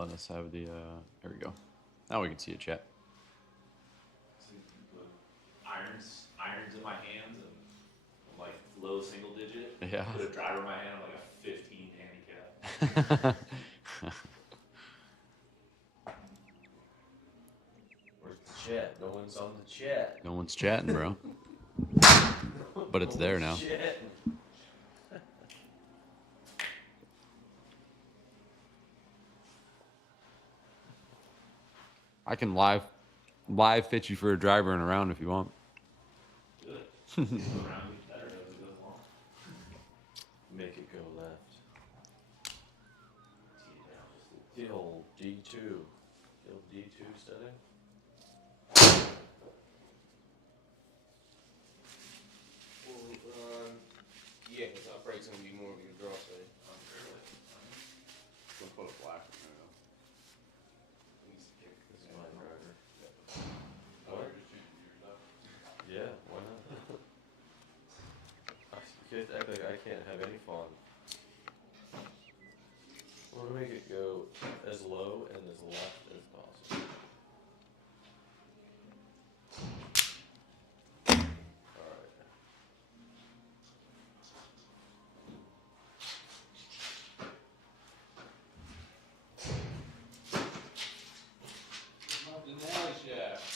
let us have the. There we go. Now we can see a chat. So you put irons in my hands, and I'm like low single digit. Yeah. Put a driver in my hand, I'm like a 15 handicap. Where's the chat? No one's on the chat. No one's chatting, bro. But it's there now. Chatting. I can live fit you for a driver in a round if you want. Good. Go around me better as it goes along. Make it go left. Tee it down just a little. The old D2. The old D2 setting. Well, yeah, because upright's going to be more of your draw setting. Don't put a black in there though. This is my driver. What? Yeah, why not? You kids act like I can't have any fun. I want to make it go as low and as left as possible. Alright. Not Denali shaft.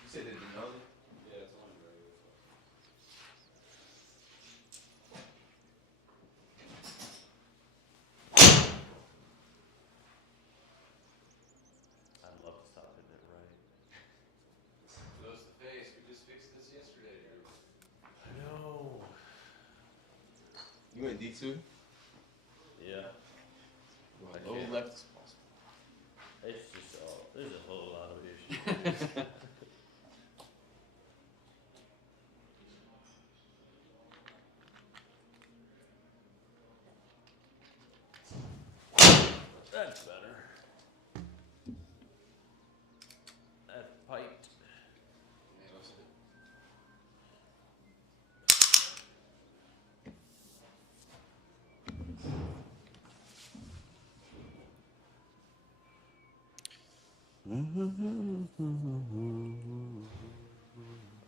You said the Denali? Yeah, it's on right. I'd love to stop hitting it right. Close the face. We just fixed this yesterday, Drew. I know. You went D2? Yeah. Low left is possible. It's just there's a whole lot of issues. That's better. That's piped. Yeah, that's it.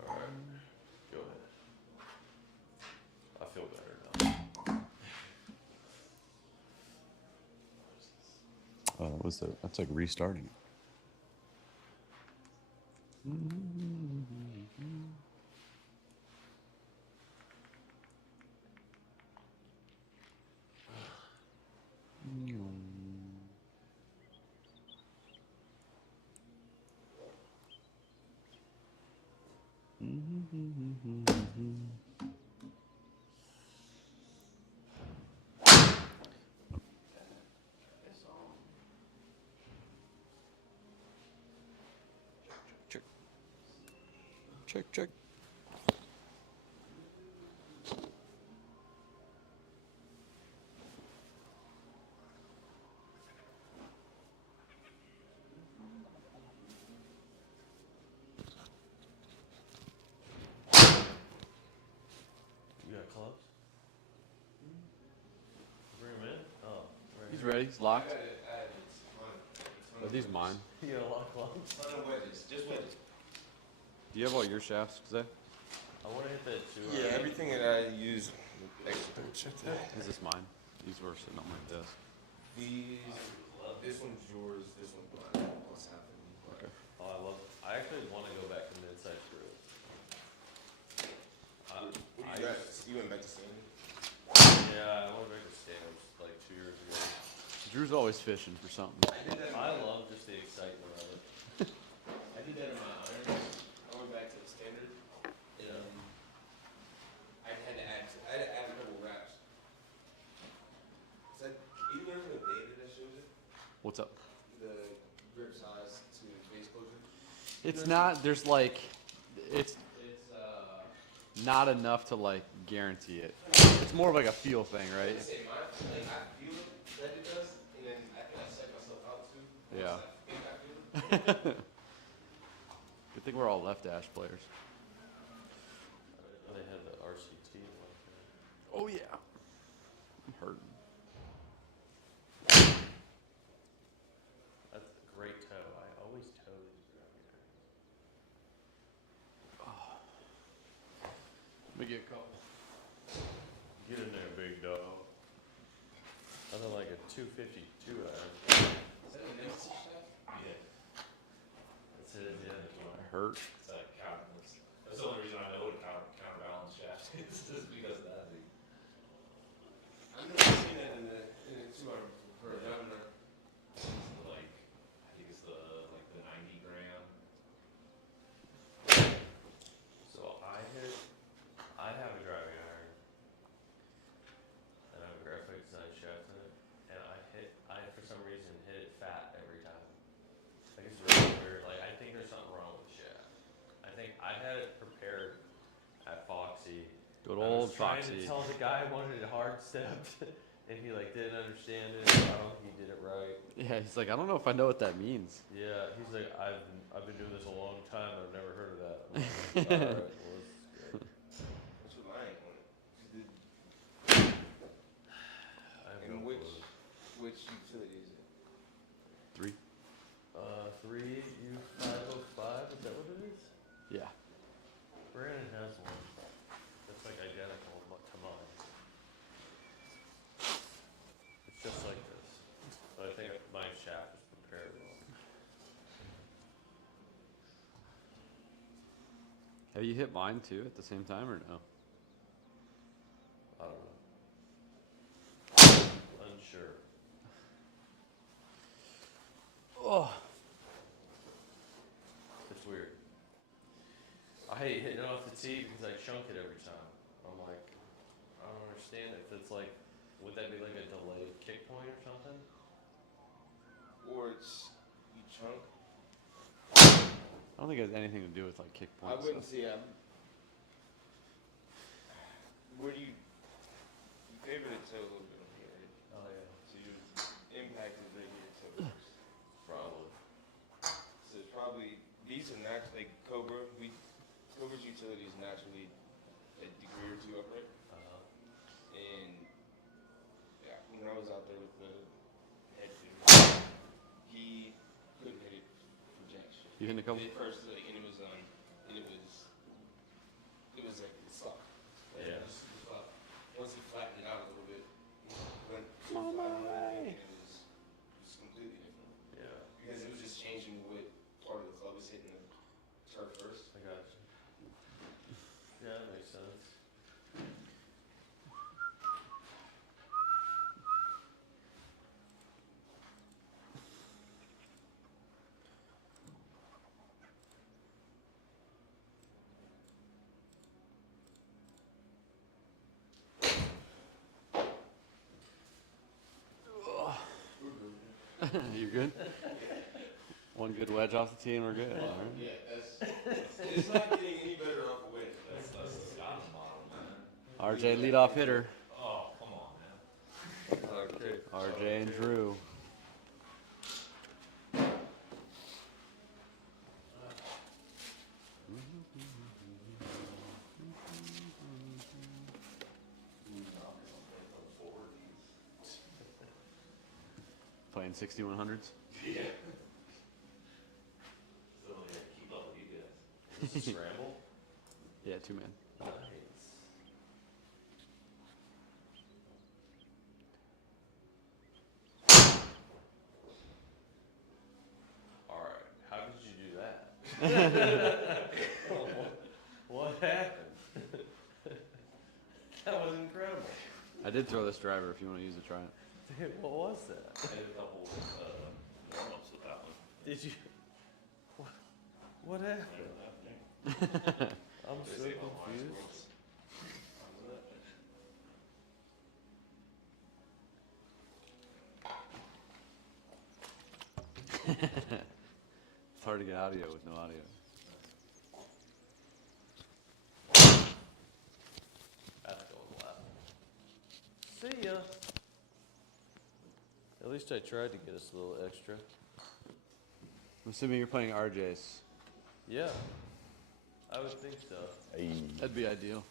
Alright. Go ahead. I feel better now. Oh, that's like restarting. Check. Check, check. You got clubs? Bring him in? Oh, right. He's ready. He's locked. It's Are these mine? You got a lot of clubs? Ton of wedges. Just wedges. Do you have all your shafts, Jose? I want to hit that too. Yeah, everything that I use. Extra. Check that. Is this mine? These were sitting on my desk. These. This one's yours. This one's mine. What's happening? Okay. Oh, I love it. I actually want to go back to mid-size screw. What do you got? You went back to standard? Yeah, I went back to standards like 2 years ago. Drew's always fishing for something. I did that. I love just the excitement of it. I did that in my irons. I went back to the standard. Yeah. I had to add. I had to add a couple wraps. Is that you remember the data that shows it? What's up? The grip size to face closure. It's not. There's like, it's It's not enough to like guarantee it. It's more of like a feel thing, I right? say mine. Like I feel it that it does, and then I think I set myself out too. Yeah. I think I feel it. Good thing we're all left dash players. They had the RCT one. Oh yeah. 252 iron. Is that a Nemesis shaft? Yeah. That's it, yeah. Hurt. It's like that's the only reason I know what a counterbalance shaft is, just because of that. I've never seen that in a 200 for a governor. Like, I think it's the 90 gram. So I have a driving iron, and I have a graphic design shaft in it, and I for some reason hit it fat every time. Like it's really weird. Like I think there's something wrong with the shaft. I think I had it prepared at Foxy. Good I was old trying Foxy. to tell the guy I wanted it hard stepped, and he like didn't understand it. I don't think he did it right. Yeah, he's like, I don't know if I know what that means. Yeah, he's like, I've been doing this a long time. I've never heard of that. I'm like, all right, well, this is good. What's your line on it? I have And no which clue. utility is it? 3. 3U505, is that what it is? Yeah. Brandon has one. That's like identical to mine. It's just like this. But I think my shaft is prepared wrong. Have you hit mine too at the same time or no? I don't know. Unsure. Oh. It's weird. I hate hitting it off the tee because I chunk it every time. I'm like, I don't understand if it's like, would that be like a delayed kick point or something? Or it's you chunk? I don't think it has anything to do with like kick I points. wouldn't say where do you pivot it to a little bit on here, right? Oh yeah. So your impact is right here to first. Probably. So it's probably these are naturally like Cobra. Cobra's utility is naturally a degree or two upright. And yeah, when I was out there with the head dude, he couldn't hit it for jack shit. You hitting a couple? At first, like, and it was like stopped. Like, Yeah. it just stopped. Once he flattened it out a little bit, he went On my flat, way. and it was completely different. Yeah, Because it was just changing what part of the club was hitting the turf first. I got you. Yeah, that makes sense. You good? One good wedge off the tee and we're good. All right. Yeah, it's not getting any better off the way. That's the Scotland model, man. RJ leadoff hitter. Oh, come on, man. Okay. RJ and Drew. Playing 6100s. Yeah. So yeah, keep up with you guys. Is this a scramble? Yeah, 2-man. Nice. Alright, how did you do that? What happened? That was incredible. I did throw this driver if you want to use it, try it. Dude, what was that? I did a couple warm-ups with that one. Did you? What happened? I'm They so say about wine confused. squirrels. It's hard to get audio with no audio. That's going left. See ya. At least I tried to get us a little extra. I'm assuming you're playing RJ's. Yeah, I would think so. That'd be ideal.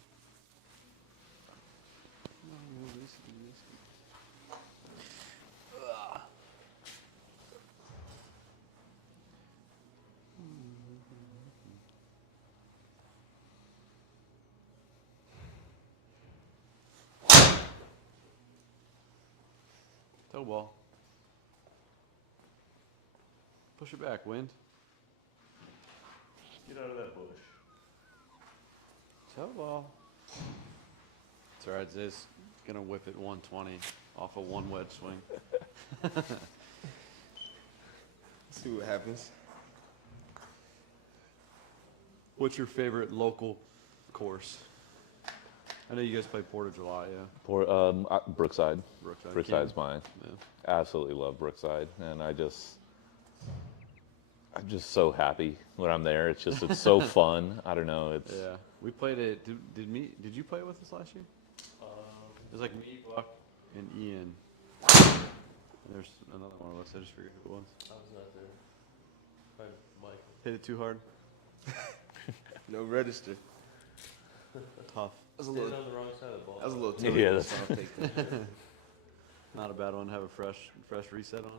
Toe ball. Push it back, wind. Get out of that bush. Toe ball. It's all right. Zay's gonna whip it 120 off a one wedge swing. Let's see what happens. What's your favorite local course? I know you guys play Port of July, yeah. Brookside. Brookside. Brookside's mine. Yeah. Absolutely love Brookside, and I'm just so happy when I'm there. It's so fun. I don't know. It's Yeah, we played it. Did you play it with us last year? It was like me, Buck, and Ian. And there's another one of us. I just forget who it was. I was not there. Probably Michael. Hit it too hard. No register. Tough. That's a Standing little. on the wrong side of the ball. That was a little. Yeah, Too that's- so I'll take that. Not a bad one to have a fresh reset on.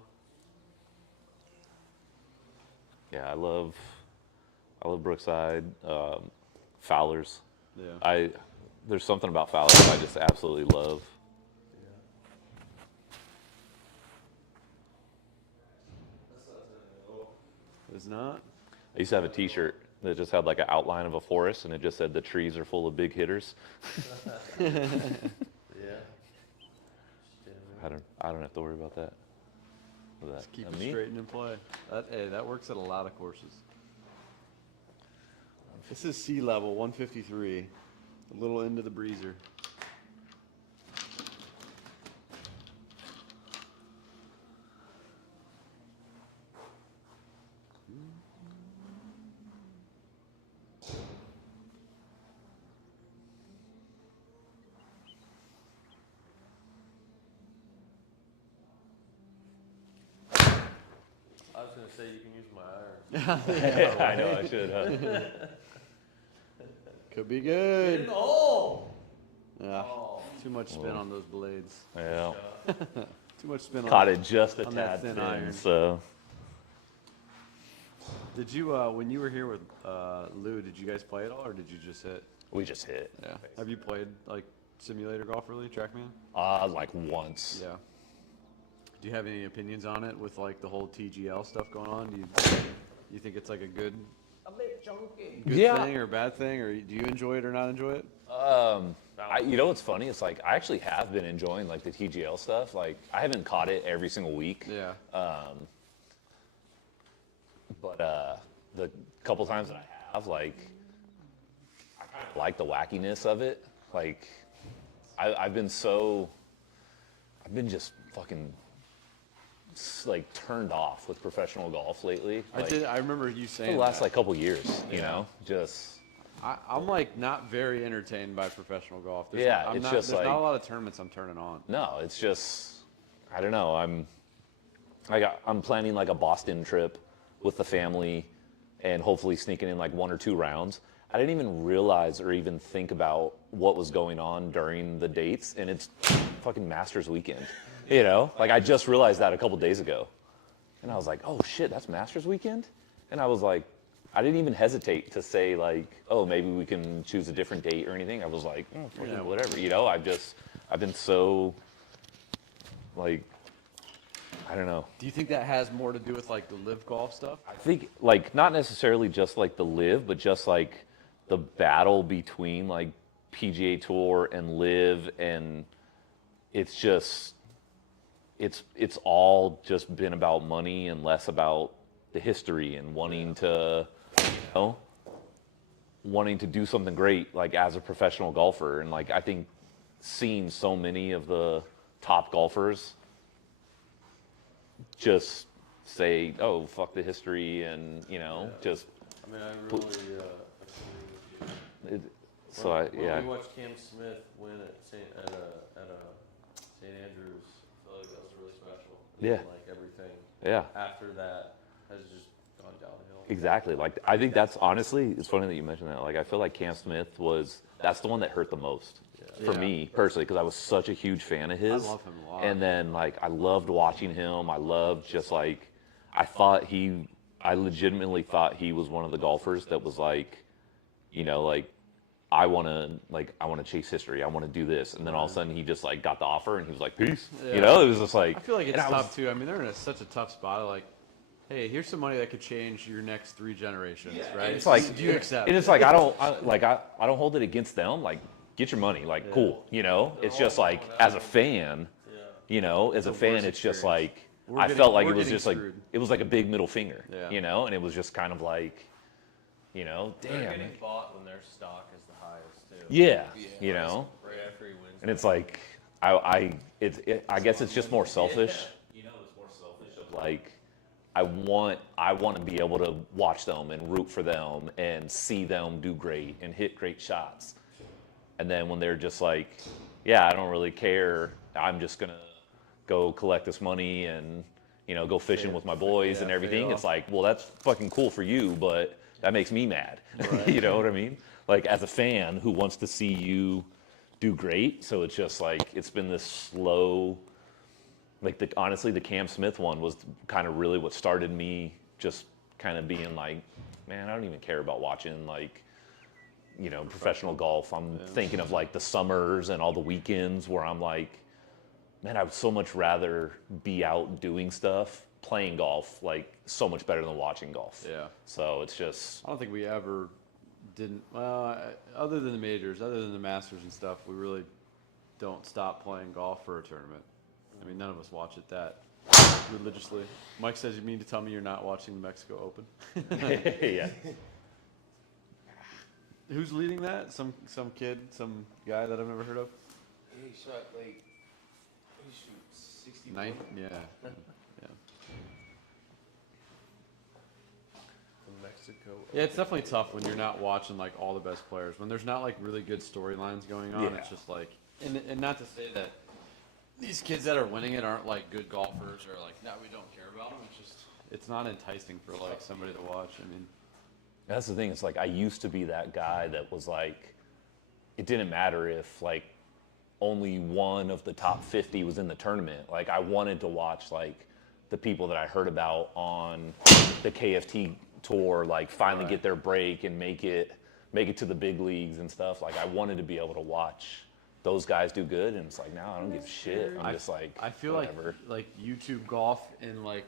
yeah. I love Brookside. Fowlers. Yeah. There's something about Fowlers I just absolutely love. It's not. I used to have a T-shirt that just had like an outline of a forest, and it just said the trees are full of big hitters. Yeah. I don't have to worry about that. With that. Just keep And it me? straight and in play. That works at a lot of courses. This is sea level 153. A little into the breezer. I was gonna say you can use my iron. I know I should. Huh? Could be Get in good. the hole! Yeah. Oh. Too much spin on those blades. Yeah. Too much spin Caught on it just a on that tad thin thin, iron. so Did you, when you were here with Lou, did you guys play at all, or did you just hit? we just hit. Yeah. Have you played, like, simulator golf, really, TrackMan? Like once. Yeah. Do you have any opinions on it with, like, the whole TGL stuff going on? Do you think it's, like, a good Yeah. thing or a bad thing, or do you enjoy it or not enjoy it? You know what's funny? It's like I actually have been enjoying like the TGL stuff. Like I haven't caught it every single week. Yeah. But the couple times that I have, like, I kind of like the wackiness of it. Like, I've been just fucking like turned off with professional golf lately. Like, I remember you for saying the last that. like couple years, you Yeah. know, just I'm like not very entertained by professional golf. Yeah, I'm it's not, just there's like- not a lot of tournaments I'm turning on. no. It's just I don't know. I'm planning like a Boston trip with the family, and hopefully sneaking in like 1 or 2 rounds. I didn't even realize or even think about what was going on during the dates, and it's fucking Masters weekend. You know, like I just realized that a couple days ago, and I was like, oh shit, that's Masters weekend, and I was like, I didn't even hesitate to say like, oh, maybe we can choose a different date or anything. I was like, fucking Yeah. whatever, you know. I've been so like, I don't know. Do you think that has more to do with like the live golf stuff? I think like not necessarily just like the live, but just like the battle between like PGA Tour and live, and it's just it's all just been about money and less about the history and wanting to, you know, wanting to do something great like as a professional golfer. And like I think seeing so many of the top golfers just say, oh, fuck the history, and you know, just I mean, I really agree with you. it, so I When yeah we watched Cam Smith win at St. Andrews, I feel like that was really special. And Yeah. then, like everything yeah after that has just gone downhill. exactly. Like I think that's honestly, it's funny that you mentioned that. Like I feel like Cam Smith that's the one that hurt the most for Yeah. me personally, because I was such a huge fan of his. love him a lot. And then like I loved watching him. I loved just like I legitimately thought he was one of the golfers that was like, you know, like I want to chase history. I want to do this. And then all of a sudden he just like got the offer and he was like, peace. Yeah. You know, it was just like, I feel like it's and I was- tough too. I mean, they're in such a tough spot. Like, hey, here's some money that could change your next 3 generations, right? It's like, do you accept? and it's like, I don't hold it against them. Like, get your money. Like, cool. You know, it's just like, as a fan, you know, as a fan, worst it's just experience. like, We're I felt like we're it was getting just like, screwed. it was like a big middle finger, Yeah. you know, and it was just kind of like, you know, They're damn. getting bought when their stock is the highest too. Yeah, Yeah. you know, Right after he wins. and it's like, I guess it's just more selfish. You know, it's more selfish. Of Like, I want to be able to watch them and root for them and see them do great and hit great shots. And then when they're just like, yeah, I don't really care. I'm just gonna go collect this money and, you know, go fishing with my boys and fade everything. It's off. like, well, that's fucking cool for you, but that makes me mad. You know what I mean? Like, as a fan who wants to see you do great. So it's just like, it's been this slow, like, honestly, the Cam Smith one was kind of really what started me just kind of being like, man, I don't even care about watching, like, you know, professional golf. I'm thinking of like the summers and all the weekends where I'm like, man, I would so much rather be out doing stuff, playing golf, like, so much better than watching golf. Yeah. So it's just, I don't think we ever didn't. Well, other than the majors, other than the Masters and stuff, we really don't stop playing golf for a tournament. I mean, none of us watch it that religiously. Mike says, "You mean to tell me you're not watching the Mexico Open?" yeah. Who's leading that? Some kid, some guy that I've never heard of. He shot like, he shoots 60. Ninth, yeah. From Mexico. Yeah, it's definitely tough when you're not watching like all the best players. When there's not like really good storylines going on, Yeah. it's just like, and not to say that these kids that are winning it aren't like good golfers or like, no, we don't care about them. It's just, it's not enticing for like somebody to watch. I mean, That's the thing. It's like I used to be that guy that was like, it didn't matter if like only one of the top 50 was in the tournament. Like, I wanted to watch like the people that I heard about on the KFT tour, like finally get their break and make it to the big leagues and stuff. Like, I wanted to be able to watch those guys do good, and it's like, now I don't give a shit. I'm just like, I feel whatever. like YouTube golf and like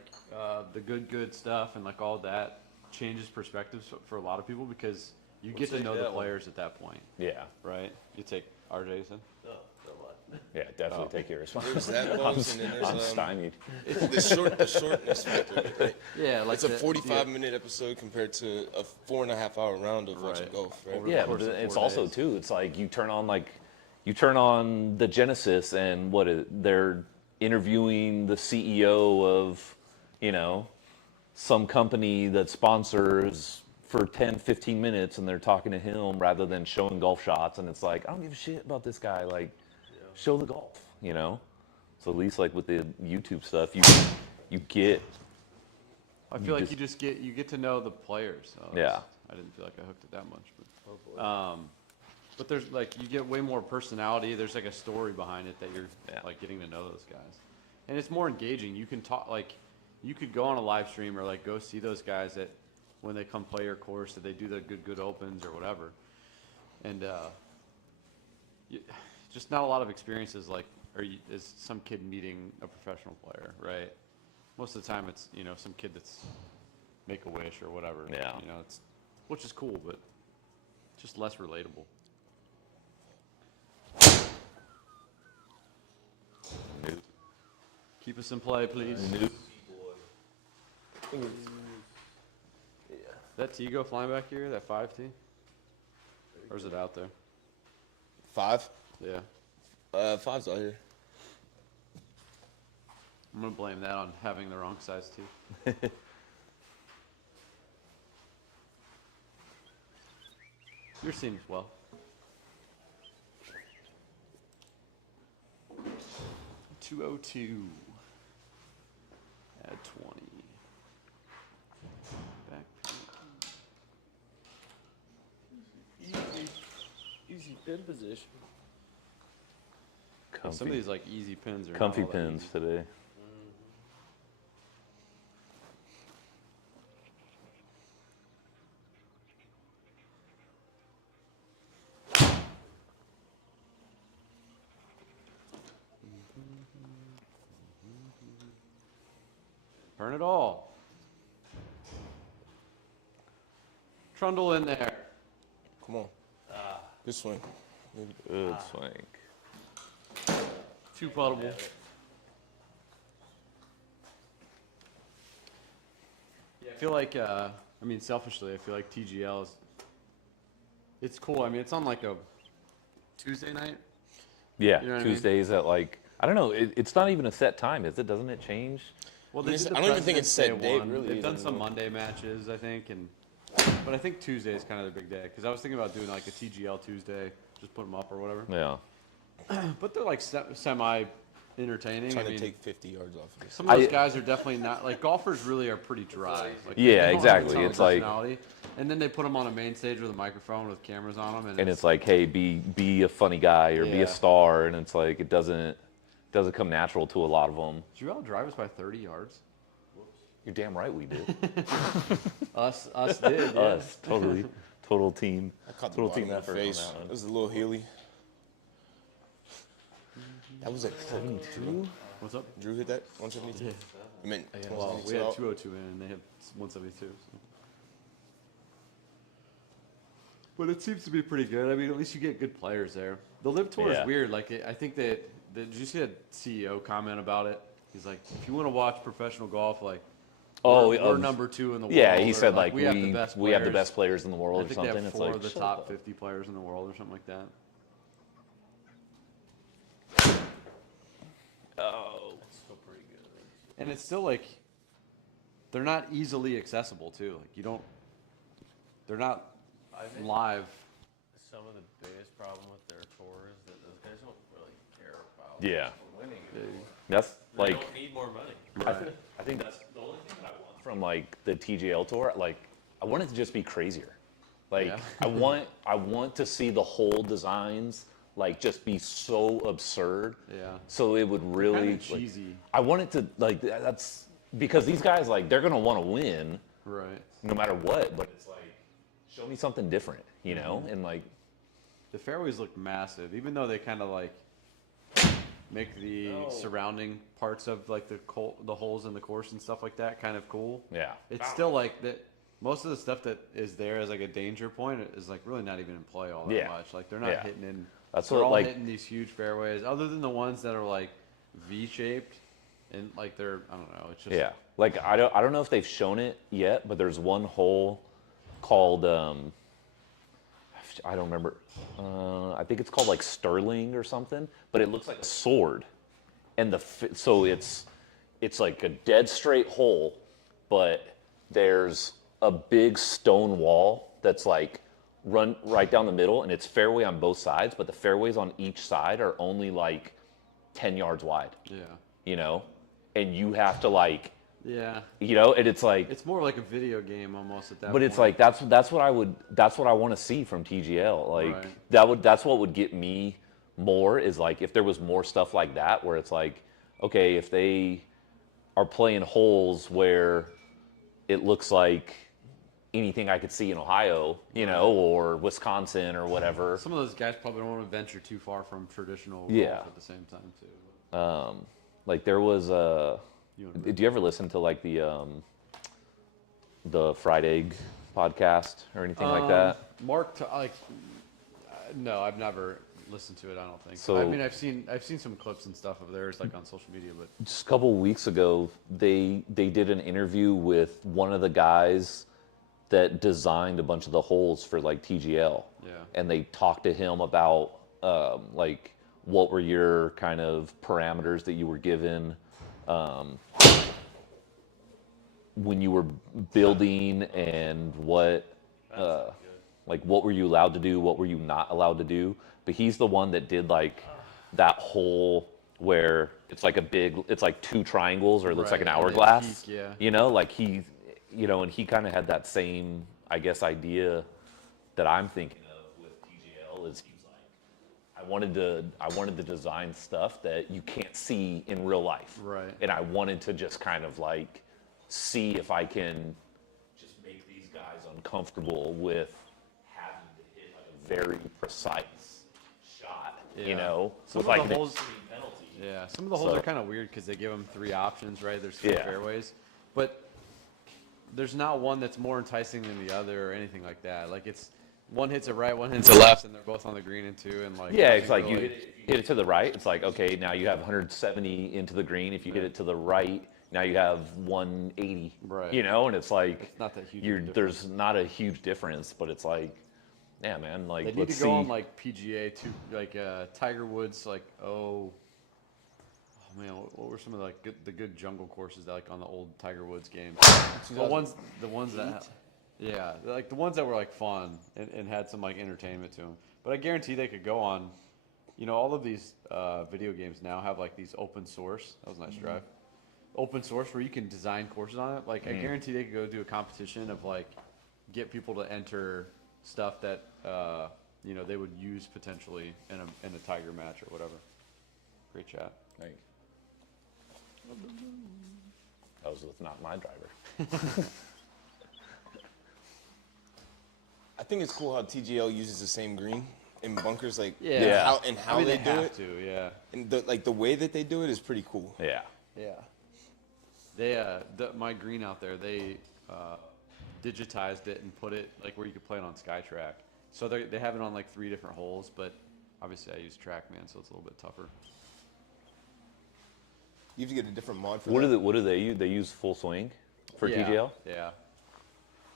the good stuff and like all that changes perspectives for a lot of people because you get to take know the that one. players at that point, Yeah, right? You take RJ, son. No, no what? yeah, definitely take your There's responsibility. that bumps, and then I'm there's stymied. the shortness factor. Right? Yeah, like It's a the- 45-minute episode compared to a 4.5-hour round of watching Right. golf. Right? Over the Yeah, course but of it's 4 also days. too. It's like you turn on the Genesis and they're interviewing the CEO of, you know, some company that sponsors for 10, 15 minutes, and they're talking to him rather than showing golf shots. And it's like, I don't give a shit about this guy. Like, show the golf, you know. So at least like with the YouTube stuff, you get. I feel like you get to know the players. So Yeah. I didn't feel like I hooked it that much, but there's like you get way more personality. There's like a story behind it that you're like getting to know those guys, and it's more engaging. You can talk like you could go on a live stream or like go see those guys that when they come play your course that they do the good opens or whatever, and just not a lot of experiences like is some kid meeting a professional player, right? Most of the time it's, you know, some kid that's Make-A-Wish or whatever. Yeah. You know, which is cool, but just less relatable. Keep us in play, please. Is that Tigo flying back here, that 5T? Or is it out there? 5? Yeah. 5's out here. I'm going to blame that on having the wrong size tee. Your seems well. .202. Add 20. Back. Easy pin position. Some of these like easy pins are Comfy not all that pins easy. today. Turn it all. Trundle in there. Come on. Good swing. Good swing. Too puttable. Yeah, I feel like, I mean, selfishly, I feel like TGL is, it's cool. I mean, it's on like a Tuesday night. Yeah, You know what I mean? Tuesdays at like, I don't know, it's not even a set time, is it? Doesn't it change? Well, I mean, did the I don't even think President's it's set Day date, one. really, They've done either. some Monday matches, I think, but I think Tuesday is kind of their big day. Because I was thinking about doing like a TGL Tuesday, just put them up or whatever. Yeah. But they're like semi-entertaining. Trying I mean, to take 50 yards off of this. some of those I- guys are definitely not like golfers. Really are pretty dry. Like, Yeah, they don't have a exactly. ton of It's like- personality. And then they put them on a main stage with a microphone with cameras on them, And it's like, hey, be a funny guy or be Yeah. a star, and it's like it doesn't come natural to a lot of them. did you outdrive us by 30 yards? You're damn right we did. Us did. Yeah. Us, totally, total team, I caught the total bottom team of effort the on face. that It one. was a little Healy. That was like 72. What's up? Drew hit that 172. I meant Well, we 172 had out. 202 in, and they had 172. So. But it seems to be pretty good. I mean, at least you get good players there. The Live Tour Yeah. is weird. Like, I think that did you see a CEO comment about it? He's like, if you want to watch professional golf, like, Oh, we're number 2 in the world. Yeah, he or, said like we have the best we have the players. best players in the world I or think they something. have It's 4 like of the shut top up. 50 players in the world or something like that. Oh, That's still pretty good. And it's still like, they're not easily accessible too. Like, you don't, they're not I think live. some of the biggest problem with their tour is that those guys don't really care about yeah. winning. That's They like don't need more money. I think that's the only thing that I want from like the TGL tour. Like I want it to just be crazier. Like Yeah. I want to see the whole designs like just be so absurd. Yeah. So it would really Kind like, of cheesy. I want it to like that's because these guys like they're gonna want to win Right. no matter what. But it's like show me something different, you know? And like The fairways look massive, even though they kind of like make the surrounding parts of like the holes in the course and stuff like that kind of cool. yeah. It's still like that. Most of the stuff that is there as like a danger point is like really not even in play all that Yeah. much. Like they're not Yeah. hitting in. That's they're what, all like- hitting these huge fairways, other than the ones that are like V-shaped and like they're I don't know. It's just Yeah, like I don't know if they've shown it yet, but there's one hole called I don't remember. I think it's called like Sterling or something, but it looks like a sword, and so it's like a dead straight hole, but there's a big stone wall that's like run right down the middle, and it's fairway on both sides, but the fairways on each side are only like 10 yards wide, yeah, you know, and you have to like. yeah. You know, and it's like, It's more like a video game almost at that. but point. it's like that's what I want to see from TGL. Like Right. that's what would get me more is like if there was more stuff like that where it's like, okay, if they are playing holes where it looks like anything I could see in Ohio, you know, or Wisconsin or whatever. Some of those guys probably don't want to venture too far from traditional Yeah. golf at the same time too. Like there was You and do you ever listen to like the Fried Egg podcast or anything like that? Mark, no, I've never listened to it. I don't think. So- I mean, I've seen some clips and stuff of theirs like on social media, but Just a couple weeks ago, they did an interview with one of the guys that designed a bunch of the holes for like TGL. Yeah. And they talked to him about like what were your kind of parameters that you were given when you were building and what like what were you allowed to do, what were you not allowed to do. But he's the one that did like that hole where it's like it's like two triangles or it looks like an Right, and they hourglass. peak, yeah. You know, like and he kind of had that same, I guess, idea that I'm thinking of with TGL is he's like, I wanted to design stuff that you can't see in real life. Right. And I wanted to just kind of like see if I can just make these guys uncomfortable with having to hit like a very precise shot, you Yeah. know, Some with of like the the holes- penalty. yeah, some of the holes So- are kind of weird because they give them 3 options, right? There's 3 Yeah. fairways, but there's not one that's more enticing than the other or anything like that. Like it's one hits it right, one hits it left, and they're both on the green and two, and like Yeah, nothing it's like you really- hit it to the right. It's like, okay, now you have 170 into the green. If you hit it to the right, now you have 180. Right. You know, and it's like It's not that huge. there's not a huge difference, but it's like, yeah, man, like They need let's to go see. on like PGA too, like Tiger Woods, like oh man, what were some of the, like the good jungle courses that like on the old Tiger Woods games? The ones that, yeah, like the ones that were like fun and had some like entertainment to them. But I guarantee they could go on, you know, all of these video games now have like these open source. That was a nice drive. Open source where you can design courses on it. Like I guarantee they could go do a competition of like get people to enter stuff that you know they would use potentially in a Tiger match or whatever. Great chat. Thanks. That was with not my driver. I think it's cool how TGL uses the same green in bunkers, like Yeah. how I mean, they they do have it, to, yeah. and the way that they do it is pretty cool. Yeah. Yeah. They my green out there, they digitized it and put it like where you could play it on SkyTrack. So they have it on like 3 different holes, but obviously I use TrackMan, so it's a little bit tougher. You have to get a different mod for What that. do they use? They use full swing for Yeah, TGL. Yeah.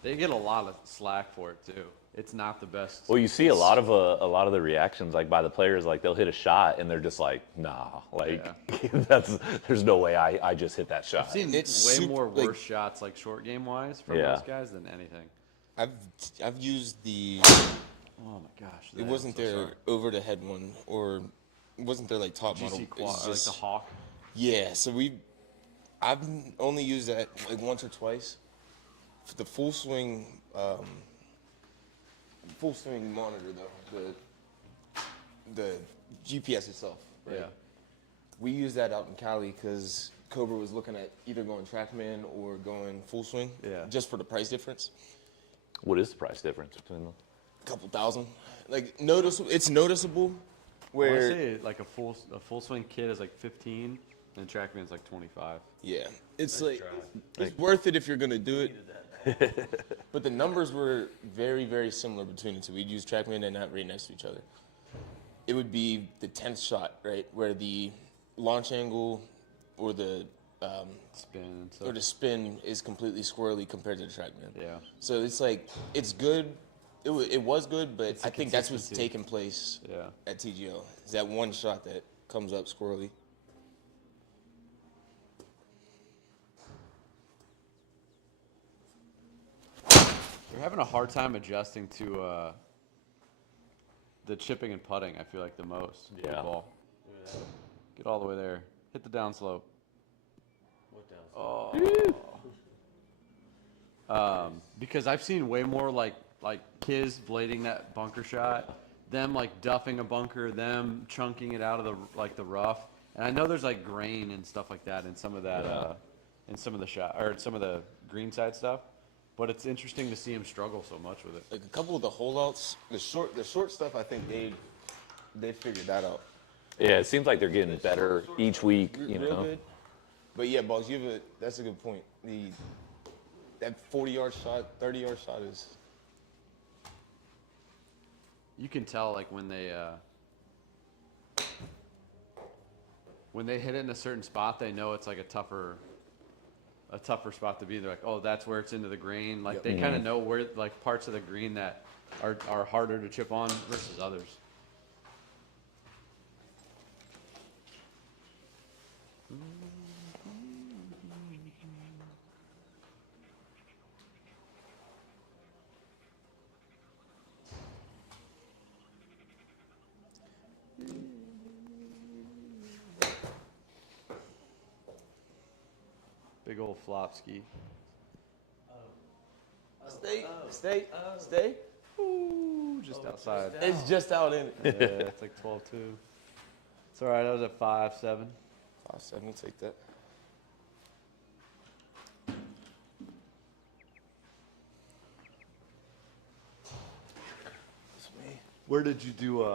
They get a lot of slack for it too. It's not the best. Well, you see a lot of the reactions like by the players, like they'll hit a shot and they're just like, nah, like there's no way I just hit that shot. I've seen It's way super- more like- worse shots like short game wise from Yeah. those guys than anything. I've used the Oh my gosh. it wasn't their over the head one, or it wasn't their like top model. GC It quad, was like just- the Hawk. Yeah, so I've only used that like once or twice. For the full swing monitor though, the GPS itself, right? Yeah. We use that out in Cali because Cobra was looking at either going TrackMan or going full swing. Yeah. Just for the price difference, What is the price difference between them? couple thousand. Like noticeable. It's noticeable. I wanna Where say like a full swing kit is like 15 and TrackMan's like 25. yeah, it's like try. it's worth it if you're gonna do it. But the numbers were very, very similar between the two. We'd use TrackMan and not right next to each other. It would be the 10th shot, right, where the launch angle or the Spin and or stuff. the spin is completely squirrely compared to the TrackMan. Yeah. So it's like it's good. It was good, but the I think that's what's consistency. taking place Yeah. at TGO. Is that one shot that comes up squirrely. They're having a hard time adjusting to the chipping and putting, I feel like, the most. with the Yeah. ball. Get all the way there. Hit the downslope. What down? Because I've seen way more like kids blading that bunker shot, them like duffing a bunker, them chunking it out of the rough. And I know there's like grain and stuff like that in some of that in some of the shot or some of the green side stuff. But it's interesting to see him struggle so much with it. Like a couple of the holdouts, the short stuff. I think they figured that out. Yeah, it seems like they're getting better each week. You Real know. good. But yeah, boss, that's a good point. That 40-yard shot, 30-yard shot is. You can tell like when they hit it in a certain spot, they know it's like a tougher spot to be. They're like, oh, that's where it's into the green. Like they kind of know where like parts of the green that are harder to chip on versus others. Big old flop ski. Stay. Ooh, just outside. It's just out in it. Yeah, it's like 12-2. It's all right. I was at 5-7. 5-7, we'll take that. Where did you do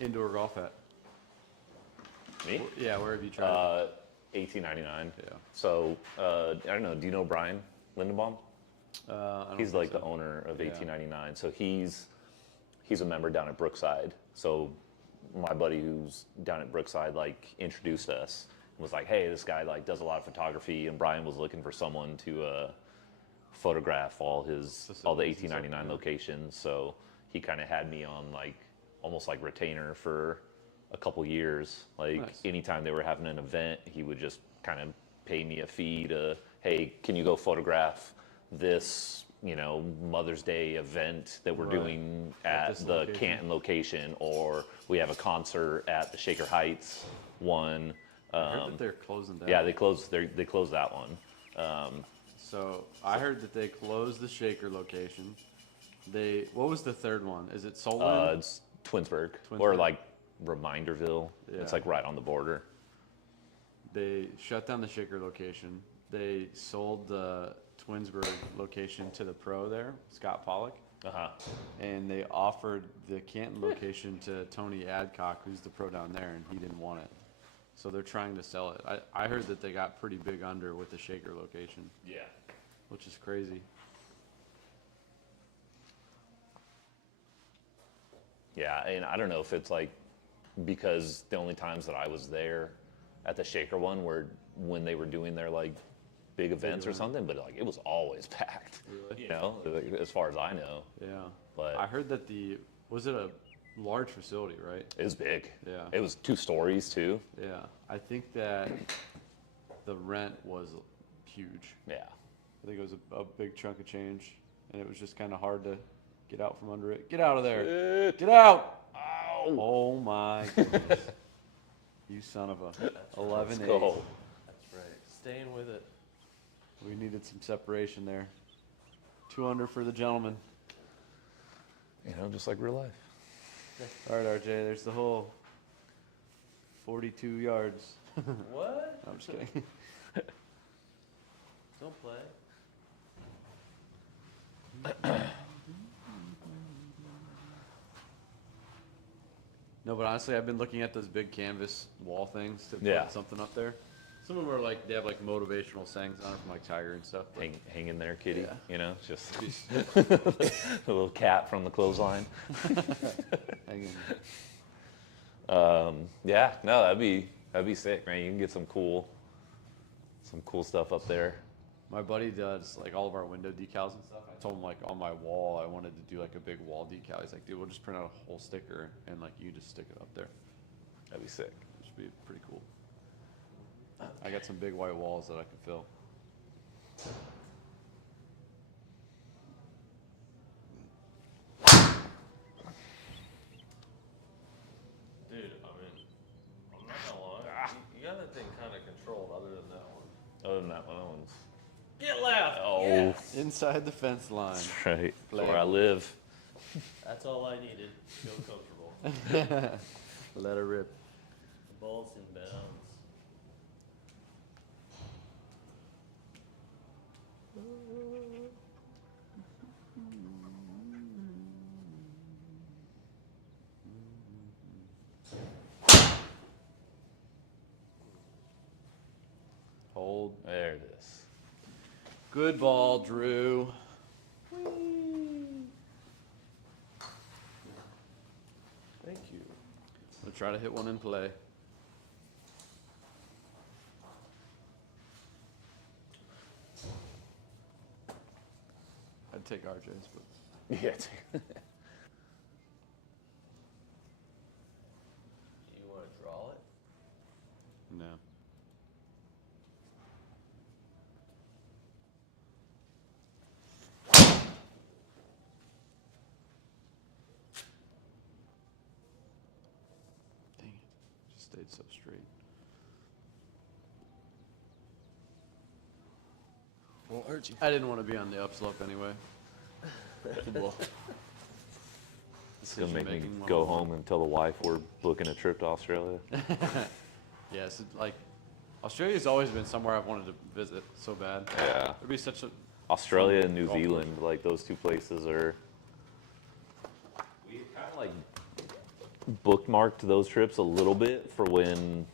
indoor golf at? Me? Yeah, where have you tried? 1899. Yeah. So I don't know. Do you know Brian Lindenbaum? I don't He's think like so. the owner of Yeah. 1899. So he's a member down at Brookside. So my buddy who's down at Brookside like introduced us and was like, hey, this guy like does a lot of photography, and Brian was looking for someone to photograph all the Facilities and stuff, 1899 yeah. locations. So he kind of had me on like almost like retainer for a couple years. Like Nice. anytime they were having an event, he would just kind of pay me a fee to, hey, can you go photograph this, Mother's Day event that we're Right. doing At at this the location. Canton location, or we have a concert at the Shaker Heights one. I heard that they're closing down. Yeah, they closed that one. So I heard that they closed the Shaker location. What was the third one? Is it Solon? It's Twinsburg, or Twinsburg. like Reminderville. It's Yeah. like right on the border. They shut down the Shaker location. They sold the Twinsburg location to the pro there, Scott Pollock, Uh-huh. and they offered the Canton location to Tony Adcock, who's the pro down there, and he didn't want it. So they're trying to sell it. I heard that they got pretty big under with the Shaker location, Yeah. which is crazy. Yeah, and I don't know if it's like because the only times that I was there at the Shaker one were when they were doing their like big events or event. something, but like it was always packed. Really? Like, as far as I know. Yeah. But I heard that was it a large facility, right? it was big. Yeah. It was 2 stories too. Yeah. I think that the rent was huge. Yeah. I think it was a big chunk of change, and it was just kind of hard to get out from under it. Get out of there. Get out. Ow. Oh my goodness. You son of a 11-8. Let's go. That's right. Staying with it. We needed some separation there. 2 under for the gentleman. Just like real life. All right, RJ, there's the hole. 42 yards. What? No, I'm just kidding. Don't play. No, but honestly, I've been looking at those big canvas wall things to Yeah. put something up there. Some of them are like, they have like motivational sayings on it from like Tiger and stuff. but- Hang in there, kitty. Yeah. Just a little cat from the clothesline. Hang in. Yeah, no, that'd be sick, man. You can get some cool stuff up there. My buddy does like all of our window decals and stuff. I told him like on my wall I wanted to do like a big wall decal. He's like, dude, we'll just print out a whole sticker and like you just stick it up there. That'd be sick. Which would be pretty cool. I got some big white walls that I can fill. Dude, I'm not gonna lie. You got that thing kind of controlled other than that one. Other than that one, that one's. Get left! Oh, Yes! Inside the fence line. that's right. That's Flag. where I live. That's all I needed. Feel comfortable. Let her rip. The ball's in bounds. Hold. There it is. Good ball, Drew. Thank you. We'll try to hit one in play. I'd take RJ's, but Yeah. You want to draw it? no. Dang it. Just stayed so straight. Won't hurt you. I didn't want to be on the upslope anyway. Well, It's gonna make me decision-making go 101. home and tell the wife we're booking a trip to Australia. Yes, like Australia's always been somewhere I've wanted to visit so bad. Yeah. It'd be such a Australia and New Golf course. Zealand, like those 2 places are. We kind of like bookmarked those trips a little bit for when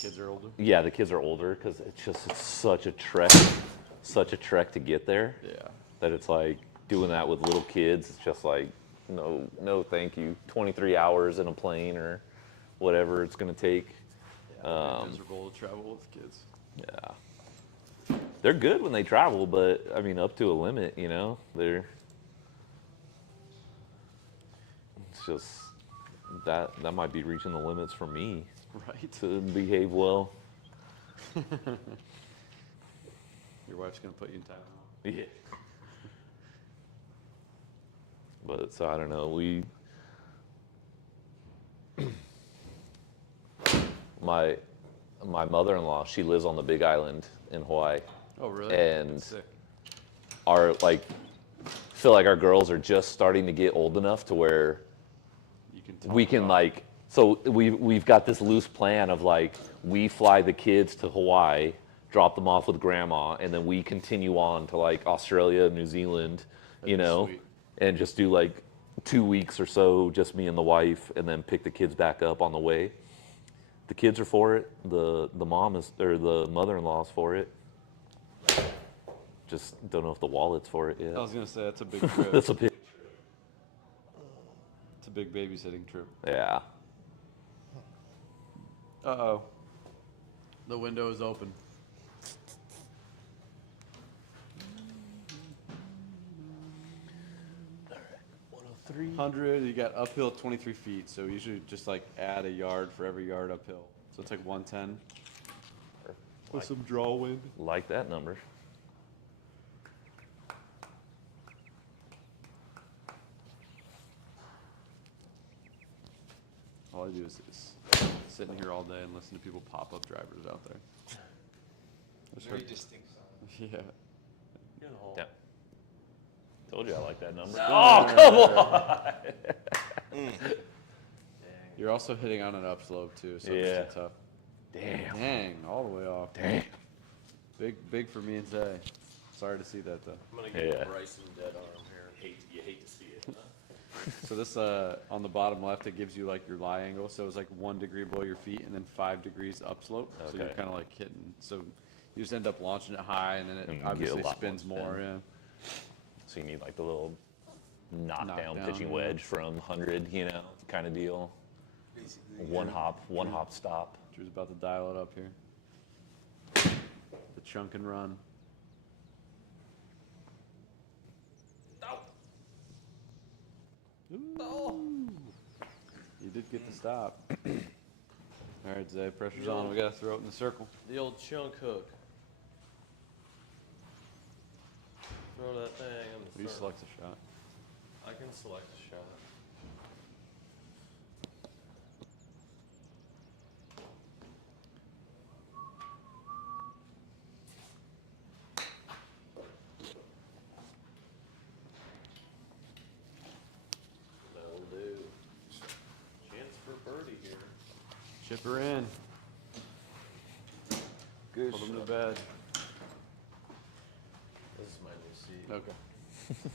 kids are older. Yeah, the kids are older because it's such a trek to get there. Yeah. That it's like doing that with little kids. It's just like no, thank you. 23 hours in a plane or whatever it's gonna take. Miserable to travel with kids. Yeah, they're good when they travel, but I mean up to a limit, you know. It's just that might be reaching the limits for me Right. to behave well. Your wife's gonna put you in time. Yeah. But so I don't know. My mother-in-law, she lives on the Big Island in Hawaii, Oh, really? and That's sick. feel like our girls are just starting to get old enough to where You can talk we can about- like. So we've got this loose plan of like we fly the kids to Hawaii, drop them off with grandma, and then we continue on to like Australia, New Zealand, That'd you be know, sweet. and just do like 2 weeks or so, just me and the wife, and then pick the kids back up on the way. The kids are for it. The mom is, or the mother-in-law's for it. Just don't know if the wallet's for it yet. I was gonna say that's a big trip. That's a big. It's a big babysitting trip. Yeah. Uh-oh. The window is open. 100, you got uphill 23 feet, so usually just like add a yard for every yard uphill. So it's like 110 with some draw wind. Like that number. All I do is sit in here all day and listen to people pop up drivers out there. Just Very heard- distinct sound. Yeah. You know, Yeah. Told you I like that number. You're also hitting on an upslope too, so Yeah. it's tough. Damn. Dang, all the way off. Damn. Big for me and Zay. Sorry to see that though. I'm gonna give Yeah. Bryson dead arm here. You hate to see it. Huh? So this on the bottom left, it gives you like your lie angle. So it's like 1 degree below your feet and then 5 degrees upslope. So you're Okay. kind of like hitting. So you just end up launching it high, and then And it you get a obviously lot spins more more. spin. Yeah. So you need like the little knockdown Knockdown, pitching yeah. wedge from 100, you know, kind of deal. Basically, One hop stop. Drew's about to dial it up here. The chunk and run. Ooh. You did get the stop. All right, Zay, pressure's on. We gotta throw it in the circle. The old chunk hook. Throw that thing in the You circle. select a shot. I can select a shot. That'll do. Chance for birdie here. Chip her in. Good Put him shot. to bed. This is my new seat. Okay.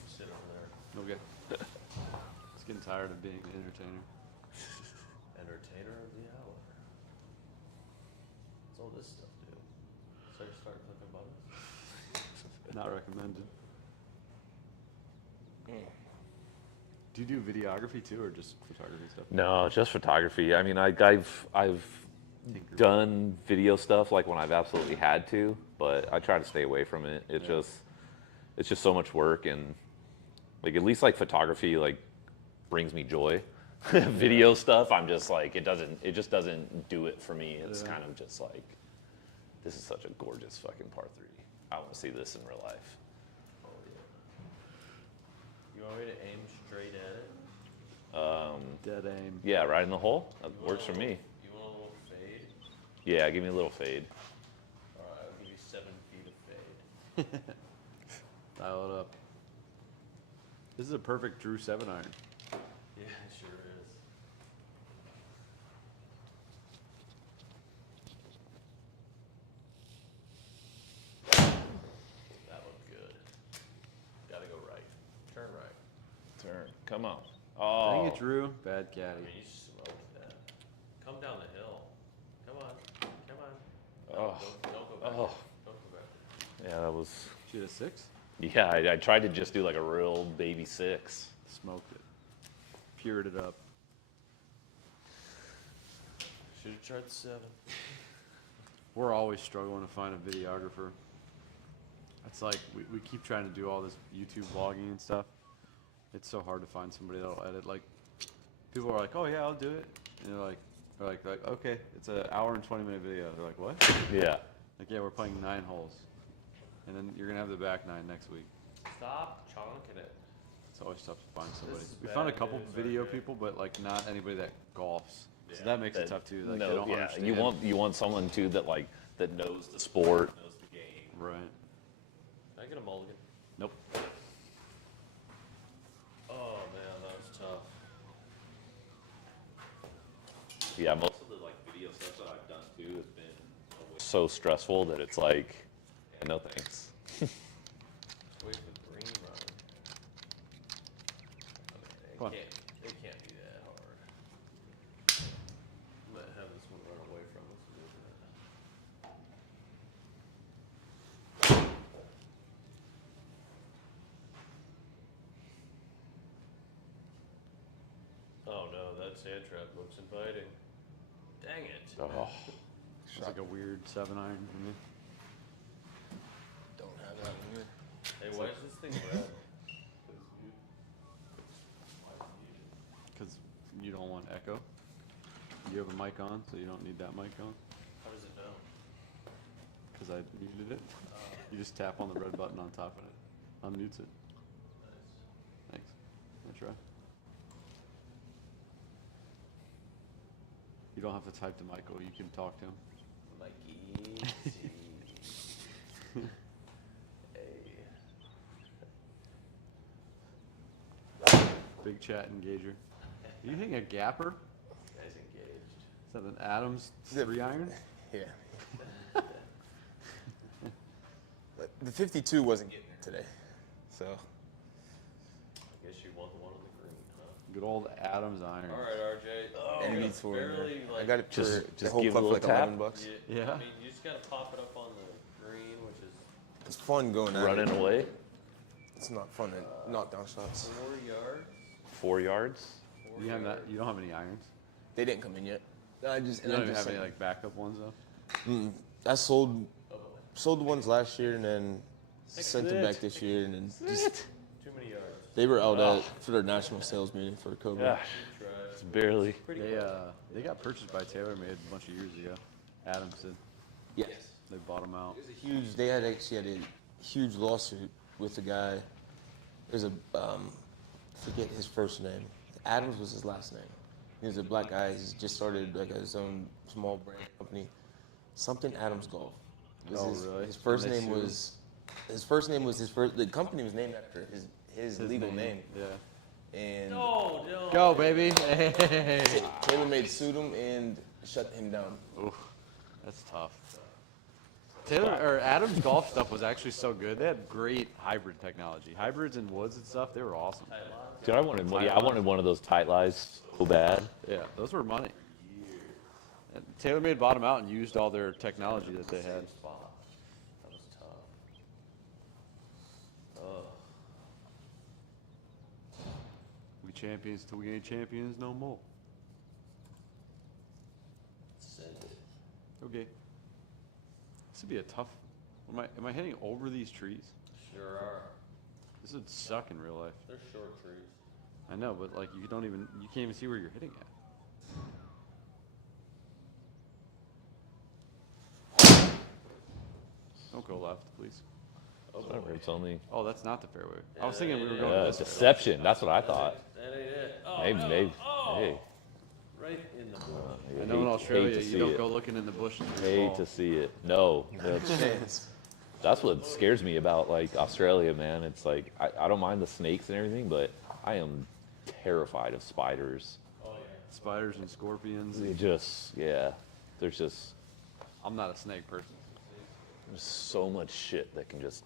Sit over there. Okay. It's getting tired of being an entertainer. Entertainer of the hour. What's all this stuff do? So I start clicking buttons? Not recommended. Do you do videography too, or just photography stuff? No, just photography. I mean, I've Tinker. done video stuff like when I've absolutely had to, but I try to stay away from it. It's just so much work, and like at least like photography like brings me joy. Video stuff, I'm just like it just doesn't do it for me. It's Yeah. kind of just like this is such a gorgeous fucking par 3. I want to see this in real life. Oh yeah. You want me to aim straight at it? Dead aim. Yeah, right in the hole. That You want works a for little- me. You want a little fade? Yeah, give me a little fade. Alright, I'll give you 7 feet of fade. Dial it up. This is a perfect Drew 7 iron. Yeah, it sure is. That looked good. Gotta go right. Turn right. Turn. Come on. Oh. Dang it, Drew. Bad I caddy. mean, you smoked that. Come down the hill. Come on. Come Oh, Don't go back. yeah, that was. She had a 6? Yeah, I tried to just do like a real baby 6. Smoked it. Pured it up. Should have tried 7. We're always struggling to find a videographer. It's like we keep trying to do all this YouTube vlogging and stuff. It's so hard to find somebody that'll edit. Like, people are like, "Oh yeah, I'll do it," and they're like, "Okay, it's an hour and 20-minute video." They're like, "What?" Yeah. Like, yeah, we're playing 9 holes, and then you're gonna have the back 9 next week. Stop chonking it. It's always tough to find somebody. is We found a bad couple news, video RJ. people, but like not anybody that golfs. So Yeah. that makes it tough too. Like, they no, don't yeah. understand. You want someone too that knows the sport, knows the game. Right. Can I get a mulligan? Nope. Oh man, that was tough. Yeah, most of the like video stuff that I've done too has been so stressful that it's like, yeah, no thanks. Wait for the green runner. Come on. It can't be that hard. Let have this one run away from us. Oh no, that sand trap looks inviting. Dang it. Oh, It's like a weird 7-iron for me. Don't have that one either. Hey, why is this thing red? Because you don't want echo. You have a mic on, so you don't need that mic on. How does it know? Because I muted it. You just tap on the red button on top of it. Unmutes it. Thanks. Wanna try? You don't have to type to Michael. You can talk to him. Mikey. Hey. Big chat engager. Are you hitting a gapper? Guy's engaged. Is that an Adams Yeah. 3-iron? Yeah. But the 52 wasn't getting there today, so. I guess you want the one on the green, huh? Good old Adams iron. All right, RJ. Oh, And you beats for it. barely, I like, got it for Just the whole give it a club for little like tap. $11. Yeah. I mean, you just gotta pop it up on the green, which is It's fun going at running it. away, It's not fun to knock down shots. 4 yards. 4 yards. You have that. You don't have any irons. They didn't come in yet. I just, You don't even have any like backup ones though. I sold the ones last year and then sent them back this year and then just Too many yards. they were out at for their national sales meeting for Cobra. Yeah, Good try. it's barely. Pretty They got purchased by TaylorMade a bunch of years ago. Adams did. Yes. They bought them out. It was a huge. They had actually had a huge lawsuit with the guy. There's a forget his first name. Adams was his last name. He was a black guy. He's just started like his own small brand company. Something Adams Golf. Was Oh, his, really? His first And they name sued him? was. His first name was his first. The company was named after his legal name. Yeah. And No, no. Go baby. Hey. TaylorMade sued him and shut him down. Oof, that's tough. Adams golf stuff was actually so good. They had great hybrid technology. Hybrids and woods and stuff, they were awesome. Dude, I wanted one of those tight lies so bad. Yeah, those were money. And TaylorMade bought them out and used all their technology that they had. Spot. That was tough. Ugh. We champions till we ain't champions no more. Send it. Okay. This would be a tough. Am I hitting over these trees? Sure are. This would suck in real life. They're short trees. I know, but like you can't even see where you're hitting at. Don't go left, please. Whatever, it's only Oh, that's not the fairway. I was thinking we were going this way. deception. That's what I thought. That ain't it. Oh, Maybe, no. maybe. Oh, Hey, right in the bush. I know in Australia hate to you see don't it. go looking in the bushes. Hate to see it. No, that's what scares me about like Australia, man. It's like I don't mind the snakes and everything, but I am terrified of spiders. Spiders and scorpions. They just, yeah, there's just I'm not a snake person. there's so much shit that can just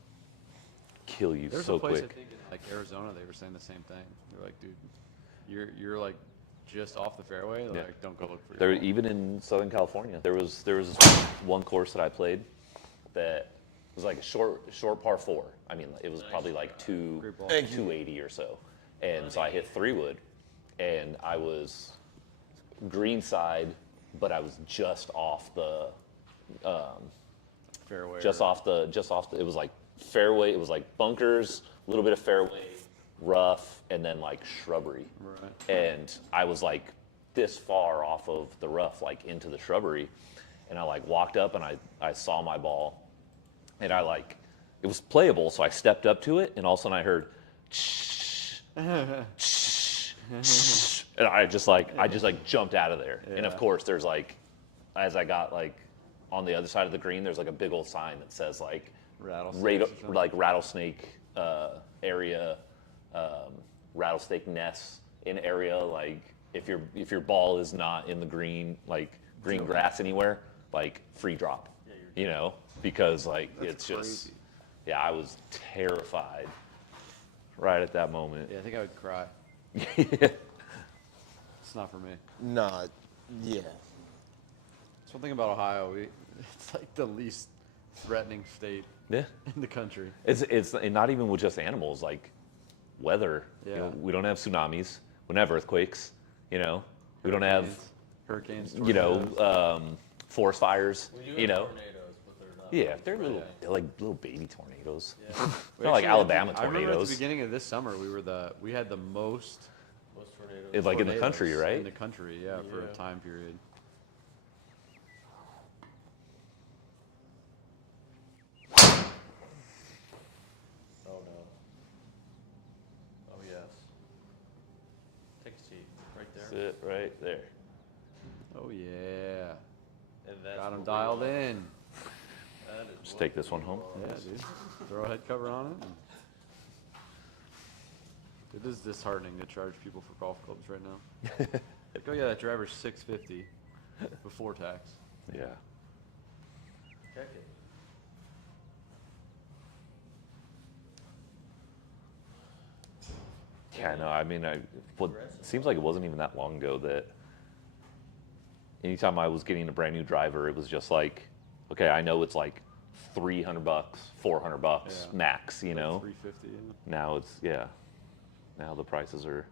kill you There's so a place quick. I think in like Arizona they were saying the same thing. They're like, dude, you're like just off the fairway. They're Yeah. like, don't go look for There, your ball. even in Southern California, there was this one course that I played that was like a short par 4. I mean, it was probably like Great ball. 280 or so. And so I hit 3-wood, and I was green side, but I was just off the Fairway. just off the it was like fairway, it was like bunkers, a little bit of fairway, rough, and then like shrubbery. Right. And I was like this far off of the rough, like into the shrubbery, and I like walked up and I saw my ball, and I like, it was playable, so I stepped up to it, and all of a sudden I heard and I just like jumped out of there. And of Yeah. course there's like, as I got like on the other side of the green, there's like a big old sign that says like Rattlesnakes or something? like rattlesnake area, rattlesnake nests in area. Like if your ball is not in the green, like green grass anywhere, like free drop, you know, because like That's it's just, crazy. yeah, I was terrified right at that moment. Yeah, I think I would cry. Yeah. It's not for me. Nah, yeah. That's one thing about Ohio. It's like the least threatening state Yeah. in the country. It's and not even with just animals, like weather. You know, Yeah. we don't have tsunamis. We don't have earthquakes. You know, we don't have, Hurricanes. you know, tornadoes. forest fires. We do You have know, tornadoes, but they're not. yeah, they're little, Right. they're like little baby tornadoes. Yeah, We Not like actually had Alabama I remember at the tornadoes. beginning of this summer, we had the most most tornadoes. It's like in the tornadoes country, right? In the country, yeah, for a Yeah. time period. Oh no. Oh yes. Take a seat, right there. Sit right there. Oh yeah, And that's got him what we dialed want. in. That is Just what take this we one home. want. Yeah, dude. Throw a head cover on it. It is disheartening to charge people for golf clubs right now. Like, oh yeah, that driver's $650 before tax. Yeah. Check it. Yeah, no, I mean, well, it seems like it wasn't even that long ago that anytime I was getting a brand new driver, it was just like, okay, I know it's like $300, $400 Yeah. max, you know? 350. Yeah. Now it's, yeah. Now the prices are,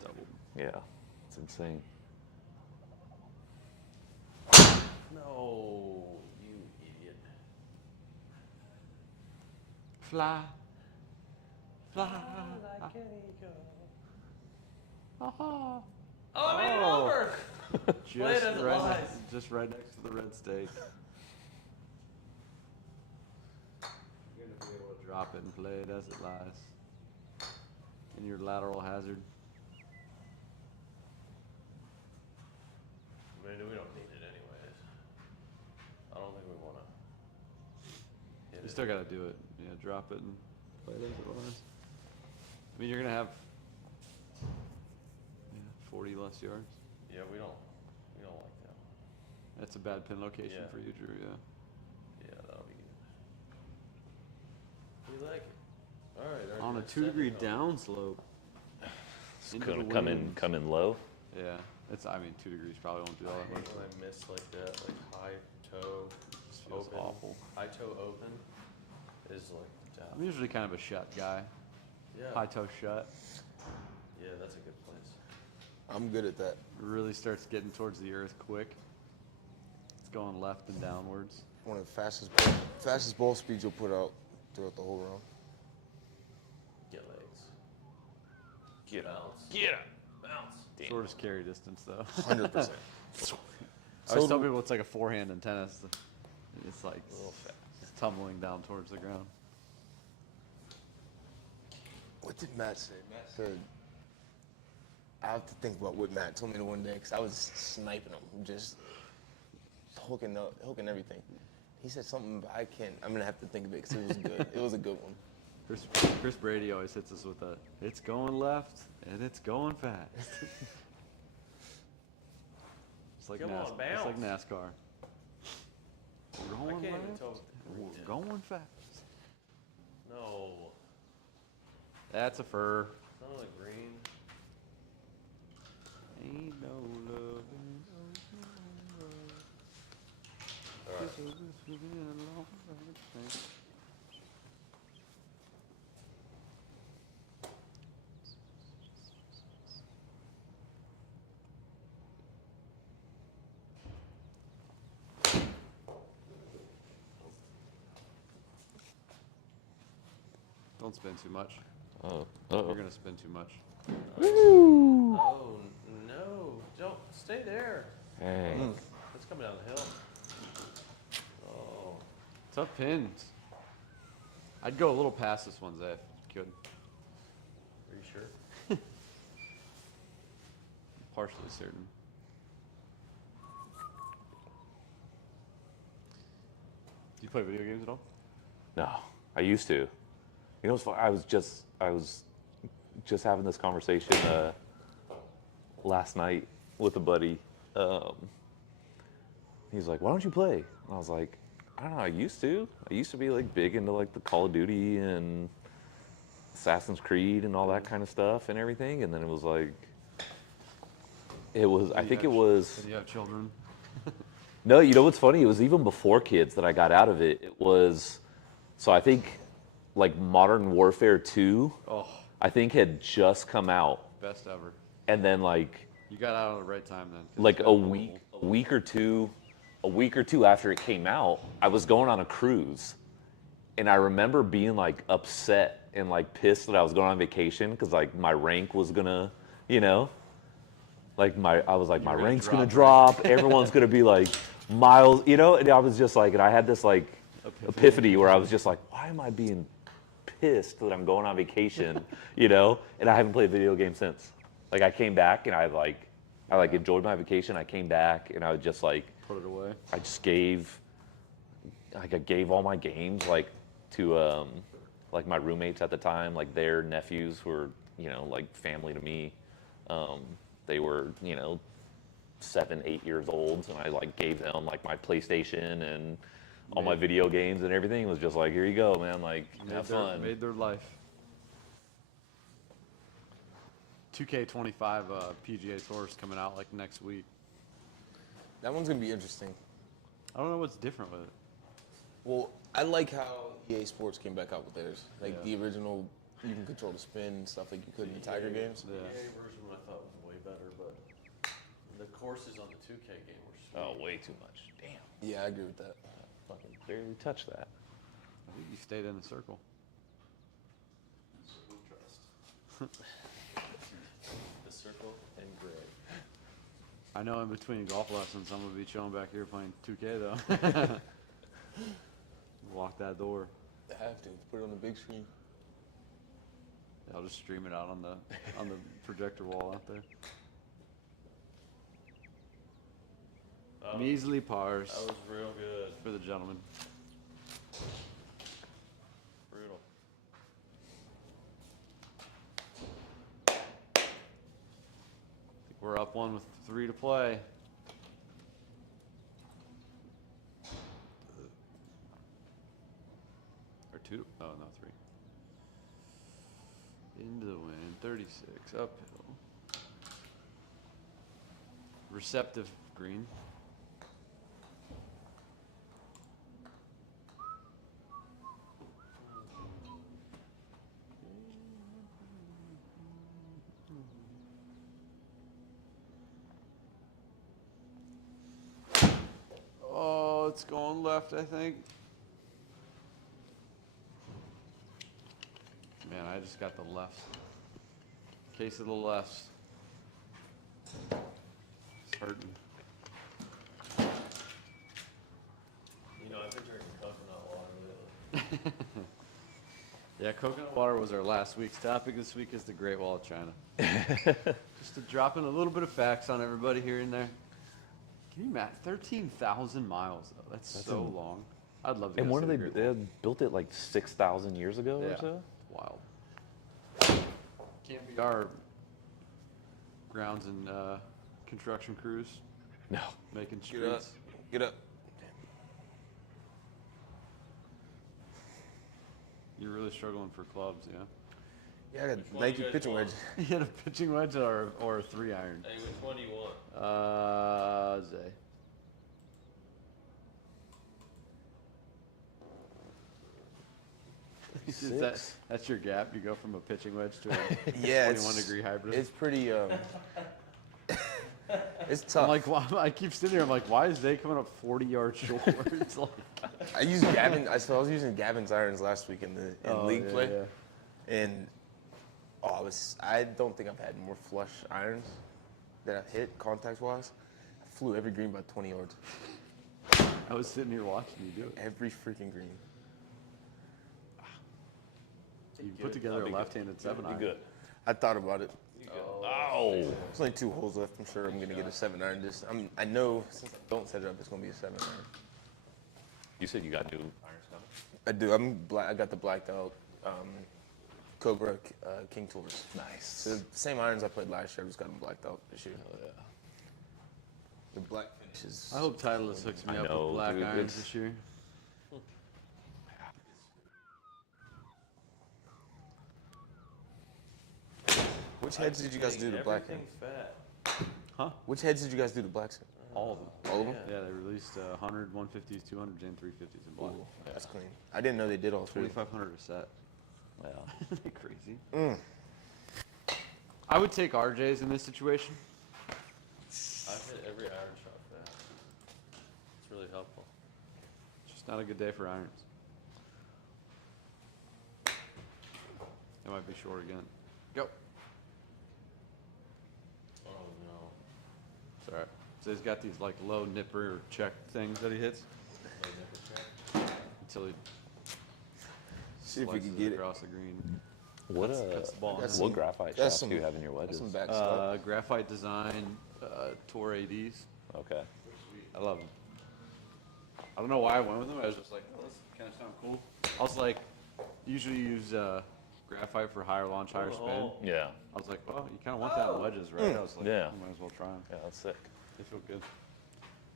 Double. yeah, it's insane. No, you idiot. Fly. Fly. Oh, I made it over! Play it as it right lies. just right next to the red stake. You're gonna be able to drop it and play it as it lies. In your lateral hazard. I mean, we don't need it anyways. I don't think we wanna hit You it. still gotta do it. Yeah, drop it and play it as it lies. I mean, you're gonna have 40 less yards. Yeah, we don't like that. That's a bad pin location Yeah. for you, Drew. Yeah. Yeah, that'll be good. We like it. Alright. On a 2-degree downslope. It's Into gonna the come in, winds. come in low. Yeah, it's. I mean, 2 degrees probably won't do all that much. When I miss like that, like high toe This feels open. awful. High toe open is like death. I'm usually kind of a shut guy. Yeah. High toe shut. Yeah, that's a good place. I'm good at that. Really starts getting towards the earth quick. It's going left and downwards. One of the fastest ball speeds you'll put out throughout the whole round. Get legs. Get Bounce. Get up. Bounce. Shortest carry distance though. 100%. I always tell people it's like a forehand in tennis. It's like A little fast. it's tumbling down towards the ground. What did Matt say? Matt said, I have to think about what Matt told me the one day because I was sniping him, just hooking everything. He said something, but I'm going to have to think of it because it was good. It was a good one. Chris Brady always hits us with a, it's going left and it's going fast. It's like, Come on, it's like bounce. NASCAR. We're I going can't even left. tell. We're going fast. No. That's a fur. None of the green. Ain't no love. Don't spend too much. Oh, You're uh-oh. gonna spend too much. Oh no! Don't stay there. Hey. It's coming down the hill. Oh. Tough pins. I'd go a little past this one, Zay, if you could. Are you sure? Partially certain. Do you play video games at all? No, I used to. You know, it's fun. I was just having this conversation last night with a buddy. He's like, "Why don't you play?" And I was like, "I don't know. I used to. I used to be like big into like the Call of Duty and Assassin's Creed and all that kind of stuff and everything." And then it was like, I think it was. Did you have children? No, you know what's funny? It was even before kids that I got out of it. It was, so I think, like Modern Warfare 2, Oh, I think had just come out, best ever. and then like You got out at the right time then. 'cause like it's a been week or two after it came out, I was going on a cruise, and I remember being like upset and like pissed that I was going on vacation because like my rank was gonna, you know, like I was like my gonna rank's gonna drop, drop, everyone's gonna be like miles, you know, and I was just like, and I had this like epiphany where I was just like, why am I being pissed that I'm going on vacation, you know, and I haven't played video games since. Like I came back and I enjoyed my vacation. I came back and I was just like, Put it away. I just gave all my games like to like my roommates at the time, like their nephews who were, you know, like family to me. They were, you know, 7, 8 years old, and I like gave them like my PlayStation and all my video games and everything. It was just like, here you go, man, like have fun. Made their life. 2K25 PGA Tour's coming out like next week. That one's gonna be interesting. I don't know what's different with it. Well, I like how EA Sports came back out with theirs. Like Yeah. the original, you can control the spin and stuff like you could in the Tiger games. Yeah. The EA version I thought was way better, but the courses on the 2K game were sweet. Oh, way too much. Damn, Yeah, I agree with that. fucking barely touched that. I think you stayed in the circle. The circle and gray. I know in between golf lessons, I'm gonna be chilling back here playing 2K though. Lock that door. I have to put it on the big screen. I'll just stream it out on the projector wall out there. Measly pars That was real good. for the gentleman. Brutal. We're up one with 3 to play. Or 2. Oh, no, 3. Into the wind. 36. Uphill. Receptive green. Oh, it's going left, I think. Man, I just got the left. Case of the lefts. It's hurting. You know, I've been drinking coconut water lately. Yeah, coconut water was our last week's topic. This week is the Great Wall of China. Just to drop in a little bit of facts on everybody here and there. Can you imagine? 13,000 miles, though. That's so long. I'd love to And go when see they the Great Wall. had built it like 6,000 years ago Yeah, or so? wild. Can't be our grounds and construction crews No. making Get up. streets. Get up. You're really struggling for clubs, yeah? Yeah, I got Which one you Nike guys pitching want? wedge. You had a pitching wedge or a 3-iron? Hey, which one do you want? Zay. Is that's your gap? You go from a pitching wedge to a Yeah, 21-degree hybrid? It's pretty. It's I'm tough. like, I keep sitting here. I'm like, why is they coming up 40 yards short? It's like, I used Gavin. I was using Gavin's irons last week in league yeah, play, yeah. and I don't think I've had more flush irons that I've hit contact wise. I flew every green by 20 yards. I was sitting here watching you do it. Every freaking green. You put together a left-handed 7-iron. Be good. I thought about it. Oh. There's only 2 holes left. I'm sure I'm gonna get a 7-iron. I know since I don't set it up, it's gonna be a 7-iron. You said you got new irons coming? I do. I'm black. I got the blacked out Cobra King Tours. Nice. So the same irons I played last year. I just got them blacked out this year. Oh, yeah. The black finishes. I hope Titleist hooks me I up know, with black dude, irons it's- this year. Which heads did you guys do the black in? Everything's fat. Which heads did you guys do the blacks in? All of them. All of them? Yeah, they released 100, 150s, 200s, and 350s in black. Ooh, that's clean. I didn't know they did all 3. 2,500 a set. Yeah. Isn't that crazy? I would take RJ's in this situation. I've hit every iron shot fat. It's really helpful. Just not a good day for irons. It might be short again. Go. Oh no. It's all right. So he's got these like low nipper or check things that he hits No nipper check. until he See if we can slices get it. across the green. What cuts the ball in That's half. what graphite that's shafts do you have in your That's wedges? some back stuff. Graphite Design Tour ADs. Okay. I love them. I don't know why I went with them. I was just like, oh, this kind of sound cool. I was like, usually use graphite for higher launch, higher spin. Yeah. I was like, well, you kind of want that in wedges, right? I was like, Yeah. might as well try them. Yeah, that's sick. They feel good.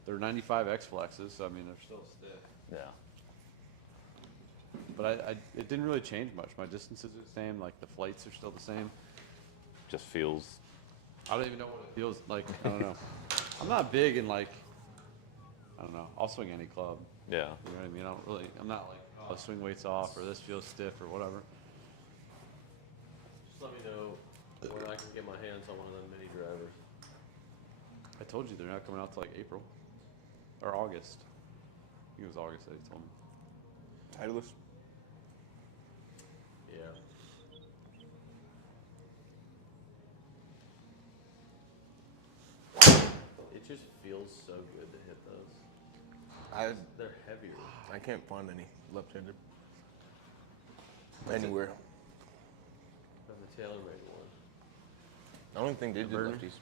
They're 95 X flexes, so I mean, they're still stiff. Yeah. But it didn't really change much. My distances are the same. Like the flights are still the same. Just feels. I don't even know what it feels like. I don't know. I'm not big in like, I don't know. I'll swing any club. Yeah. You know what I mean? I'm not like, oh, swing weight's off or this feels stiff or whatever. Just let me know when I can get my hands on one of them mini drivers. I told you they're not coming out till like April or August. I think it was August that he told me. Titleist. Yeah. It just feels so good to hit those. They're heavier. I can't find any left-handed anywhere. Than the TaylorMade one. I don't think they did Burner? lefties.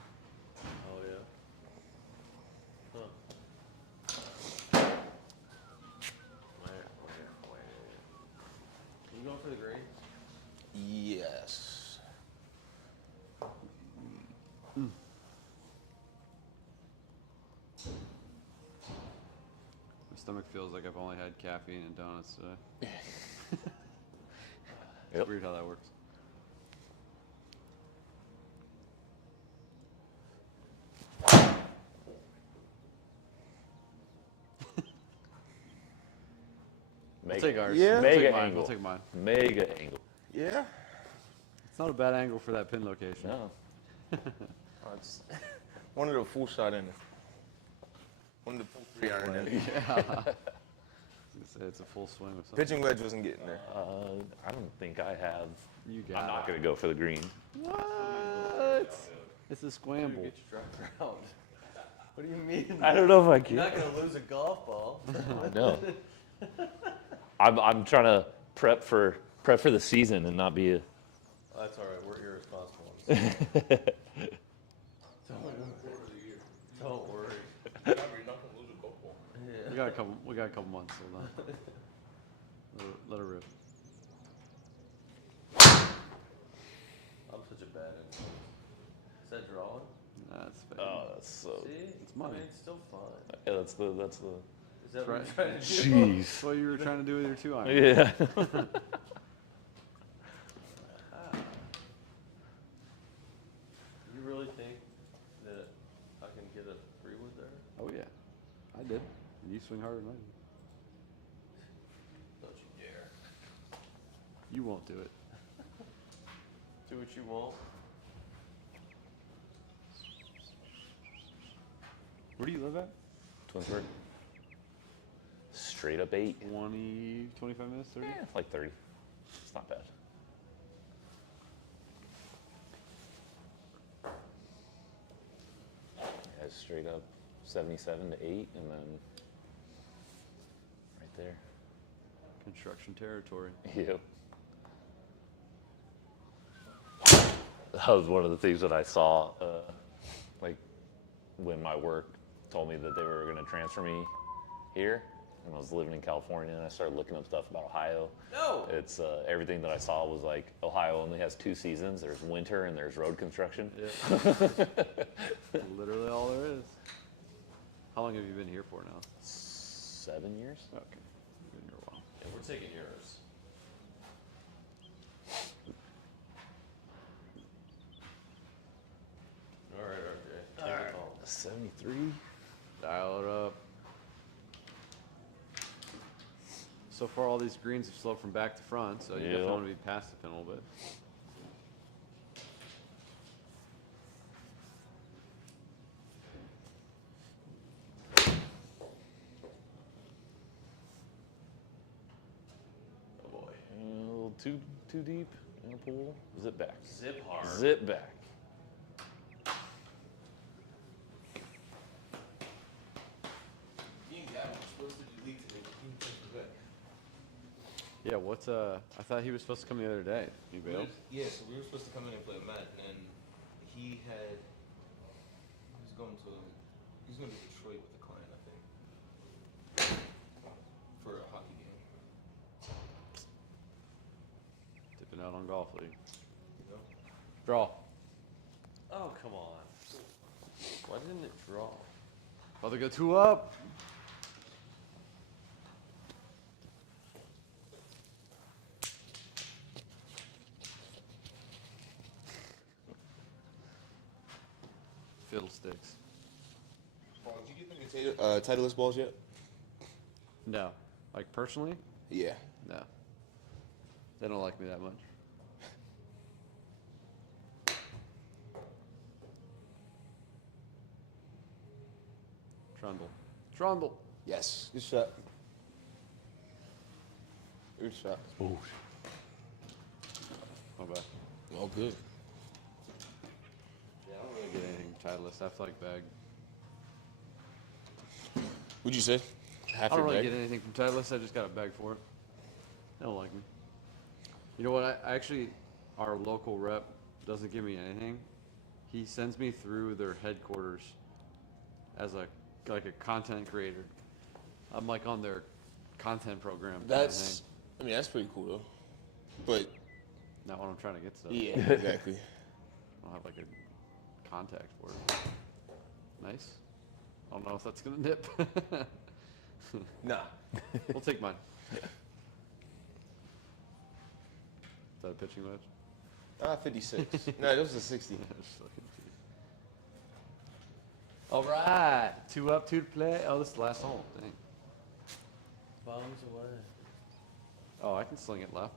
Oh yeah. Huh. You going for the green? Yes. My stomach feels like I've only had caffeine and donuts today. It's Yep. weird how that works. I'll take ours. Yeah. I'll Mega take mine. angle. I'll take mine. Mega angle. Yeah. It's not a bad angle for that pin location. No. It's wanted a full shot in it. Wanted a full 3-iron in it. Yeah. I was gonna say it's a full swing with something. Pitching wedge wasn't getting there. I don't think I have. You got I'm not gonna go for the green. What? It's a scramble. Get your driver out. What do you mean? I don't know if I You're can. not gonna lose a golf ball. I know. I'm trying to prep for the season and not be a. That's all right. We're irresponsible. Don't worry. We got a couple months. Hold on. Let her rip. I'm such a bad influence. Is that drawing? That's fair. Oh, that's so. See? It's money. I mean, it's still fun. Yeah, that's the. Is that what Right. you're trying to do? Jeez. That's what you were trying to do with your 2-iron. Yeah. You really think that I can get a 3-wood there? Oh yeah, I did. And you swing harder than I do. Don't you dare. You won't do it. Do what you want. Where do you live at? Twinsburg. Straight up 8. 20, 25 minutes, 30? Yeah, like 30. It's not bad. Yeah, straight up 77 to 8, and then right there. Construction territory. Yep. That was one of the things that I saw, like when my work told me that they were going to transfer me here, and I was living in California, and I started looking up stuff about Ohio. No. It's everything that I saw was like Ohio only has 2 seasons. There's winter and there's road construction. Yeah. Literally all there is. How long have you been here for now? 7 years. Okay. You've been here a while. Yeah, we're taking yours. All right, RJ. Take it home. 73. Dial it up. So far, all these greens have sloped from back to front, so you definitely Yep. want to be past the pin a little bit. Oh boy. A little too deep in the pool. Zip back. Zip hard. Zip back. Me and Gavin were supposed to do league today, but he didn't back. Yeah, what's I thought he was supposed to come the other day. He bailed. Yeah, so we were supposed to come in and play with Matt, and then he was going to Detroit with a client, I think, for a hockey game. Dipping out on golf league. You know? Draw. Oh, come on. Why didn't it draw? About to go 2 up. Fiddlesticks. Paul, did you get the Titleist balls yet? No. Like personally? Yeah. No. They don't like me that much. Trundle. Trundle. Yes. Good shot. Good shot. My bad. All good. Yeah, I don't really get anything Titleist. I feel like bag. What'd you say? Half I don't your really bag? get anything from Titleist. I just got a bag for it. They don't like me. You know what? I actually, our local rep doesn't give me anything. He sends me through their headquarters as like a content creator. I'm like on their content program. kinda That's, thing. I mean, that's pretty cool though. But Not when I'm trying to get stuff. yeah, exactly. I don't have like a contact for it. Nice. I don't know if that's gonna nip. Nah. We'll take mine. Is that a pitching match? 56. No, that was a 60. Just looking to you. All right, 2 up, 2 to play. Oh, this is the last hole. Dang. Bombs away. Oh, I can sling it left.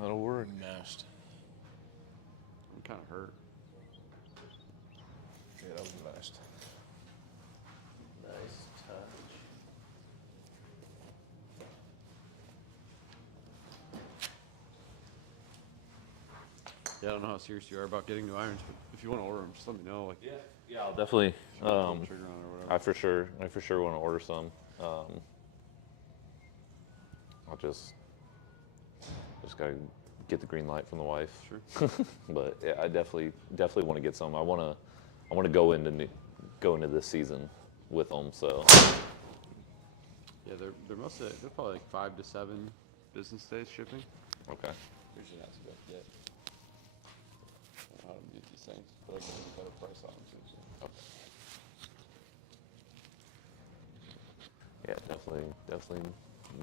That'll work. Mashed. I'm kind of hurt. Yeah, that was mashed. Nice touch. Yeah, I don't know how serious you are about getting new irons, but if you want to order them, just let me know. Like, Yeah, I'll definitely. pull the trigger on it or whatever. I for sure want to order some. I'll just gotta get the green light from the wife. Sure. But yeah, I definitely want to get some. I want to go into this season with them. So Yeah, they're mostly they're probably like 5 to 7 business days shipping. okay. We should ask about that. I don't know how to mute these Same. But like there's a better price on them too. So. Yeah, definitely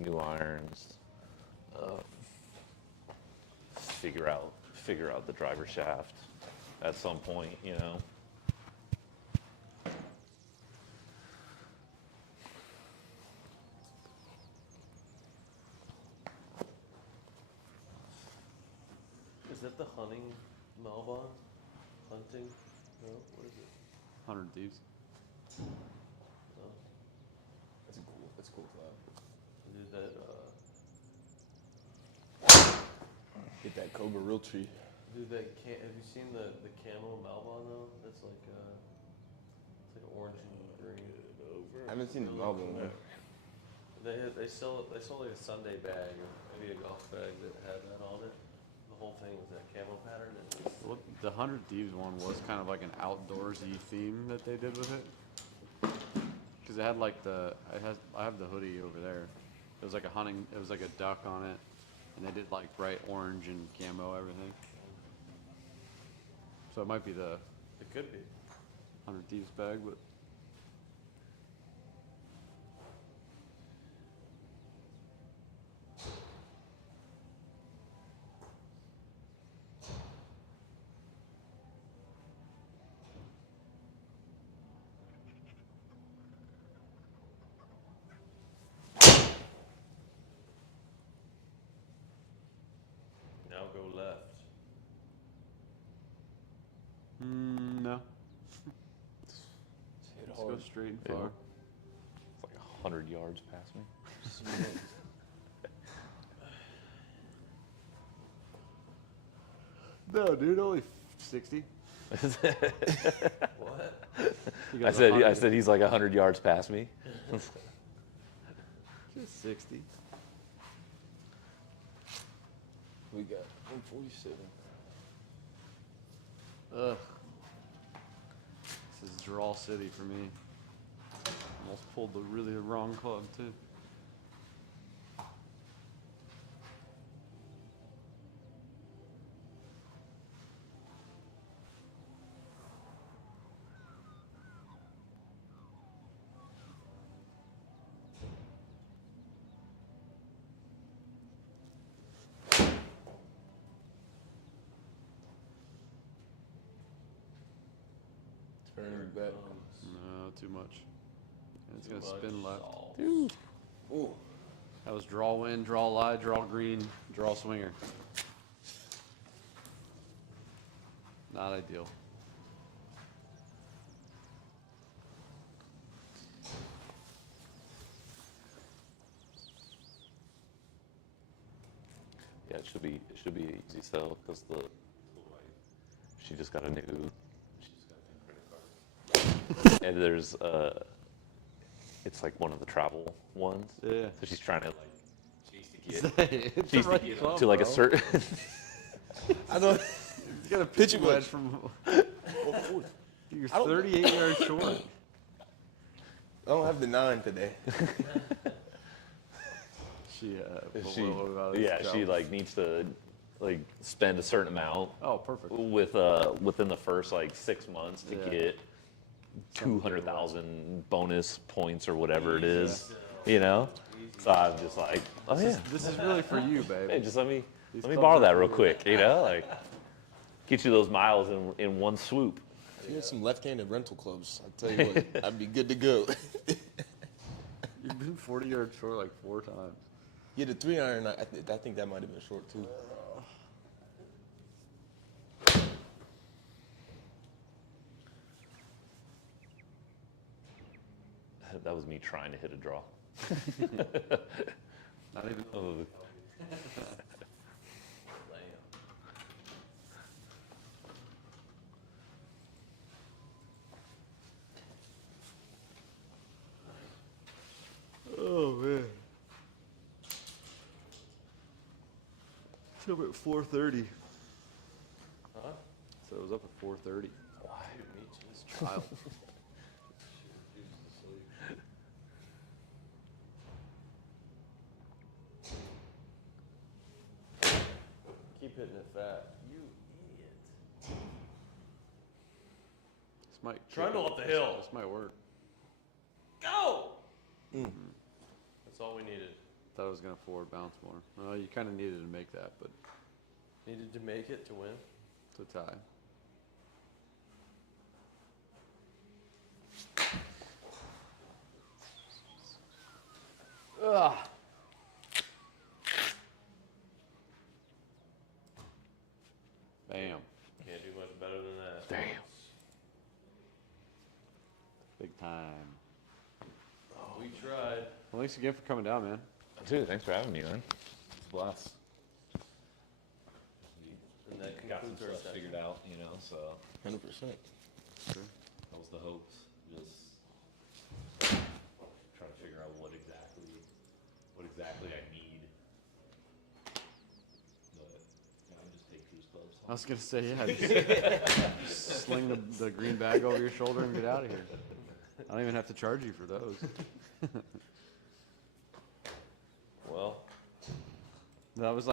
new irons. Figure out the driver shaft at some point, you know. Is that the hunting Malbon? Hunting? No, what is it? 100 Thieves. No. That's a cool club. Dude, that Get that Cobra Realtree. Dude, have you seen the camo Malbon though? That's like it's like orange and green. I haven't seen the Melbourne one. They sold like a Sunday bag or maybe a golf bag that had that on it. The whole thing was that camo pattern. And Well, the 100 Thieves one was kind of like an outdoorsy theme that they did with it. Because it had like I have the hoodie over there. It was like it was like a duck on it. And they did like bright orange and camo everything. So it might be the it could be. 100 Thieves bag, but Now go left. no. Hit Let's go hard. straight and Yeah. far. It's like 100 yards past me. No, dude, only 60. What? He I goes said 100. he's like 100 yards past me. Just 60. We got 147. Ugh. This is draw city for me. Almost pulled the really wrong club too. Turn back. No, too much. And it's Too gonna spin much left. salt. Ooh. That was draw win, draw lie, draw green, draw swinger. Not ideal. Yeah, it should be an easy sell because she just got a new credit card. And there's it's like one of the travel ones. Yeah. So she's trying to like chase to get It's chase the to right get club, to like a bro. certain I know. He's got a Pitch pitch wedge from. Oh, You're I don't- 38 yards short. I don't have the 9 today. She she yeah, she like needs to like spend a certain amount Oh, perfect. with within the first like 6 months to Yeah. get 200,000 bonus points or whatever it is, you know. So I'm just like, oh yeah, This is really for you, babe. hey, just let me These let me clubs borrow are that for real you. quick, you know, like get you those miles in one swoop. If you had some left-handed rental clubs, I tell you what, I'd be good to go. You've been 40 yards short like 4 times. Yeah, the 3-iron, I think that might have been short too. That was me trying to hit a draw. Not even. Oh, Oh man. It's up at 4:30. Huh? So it was up at 4:30. Why? Dude, me too. Child. Keep hitting it fat. You idiot. might. Trundle up the hill. This might work. Go! That's all we needed. Thought I was gonna forward bounce more. Well, you kind of needed to make that, but Needed to make it to win. it's a tie. Ugh. Bam. Can't do much better than that. Damn. Big time. We tried. Well, thanks again for coming down, man. Dude, thanks for having me, man. It's a blast. And that Got some concludes our stuff session. figured out, you know, so 100%. that was the hopes. Just trying to figure out what exactly I need. But I just take Truce Clubs. I was gonna say, yeah, just sling the green bag over your shoulder and get out of here. I don't even have to charge you for those. Well, That was like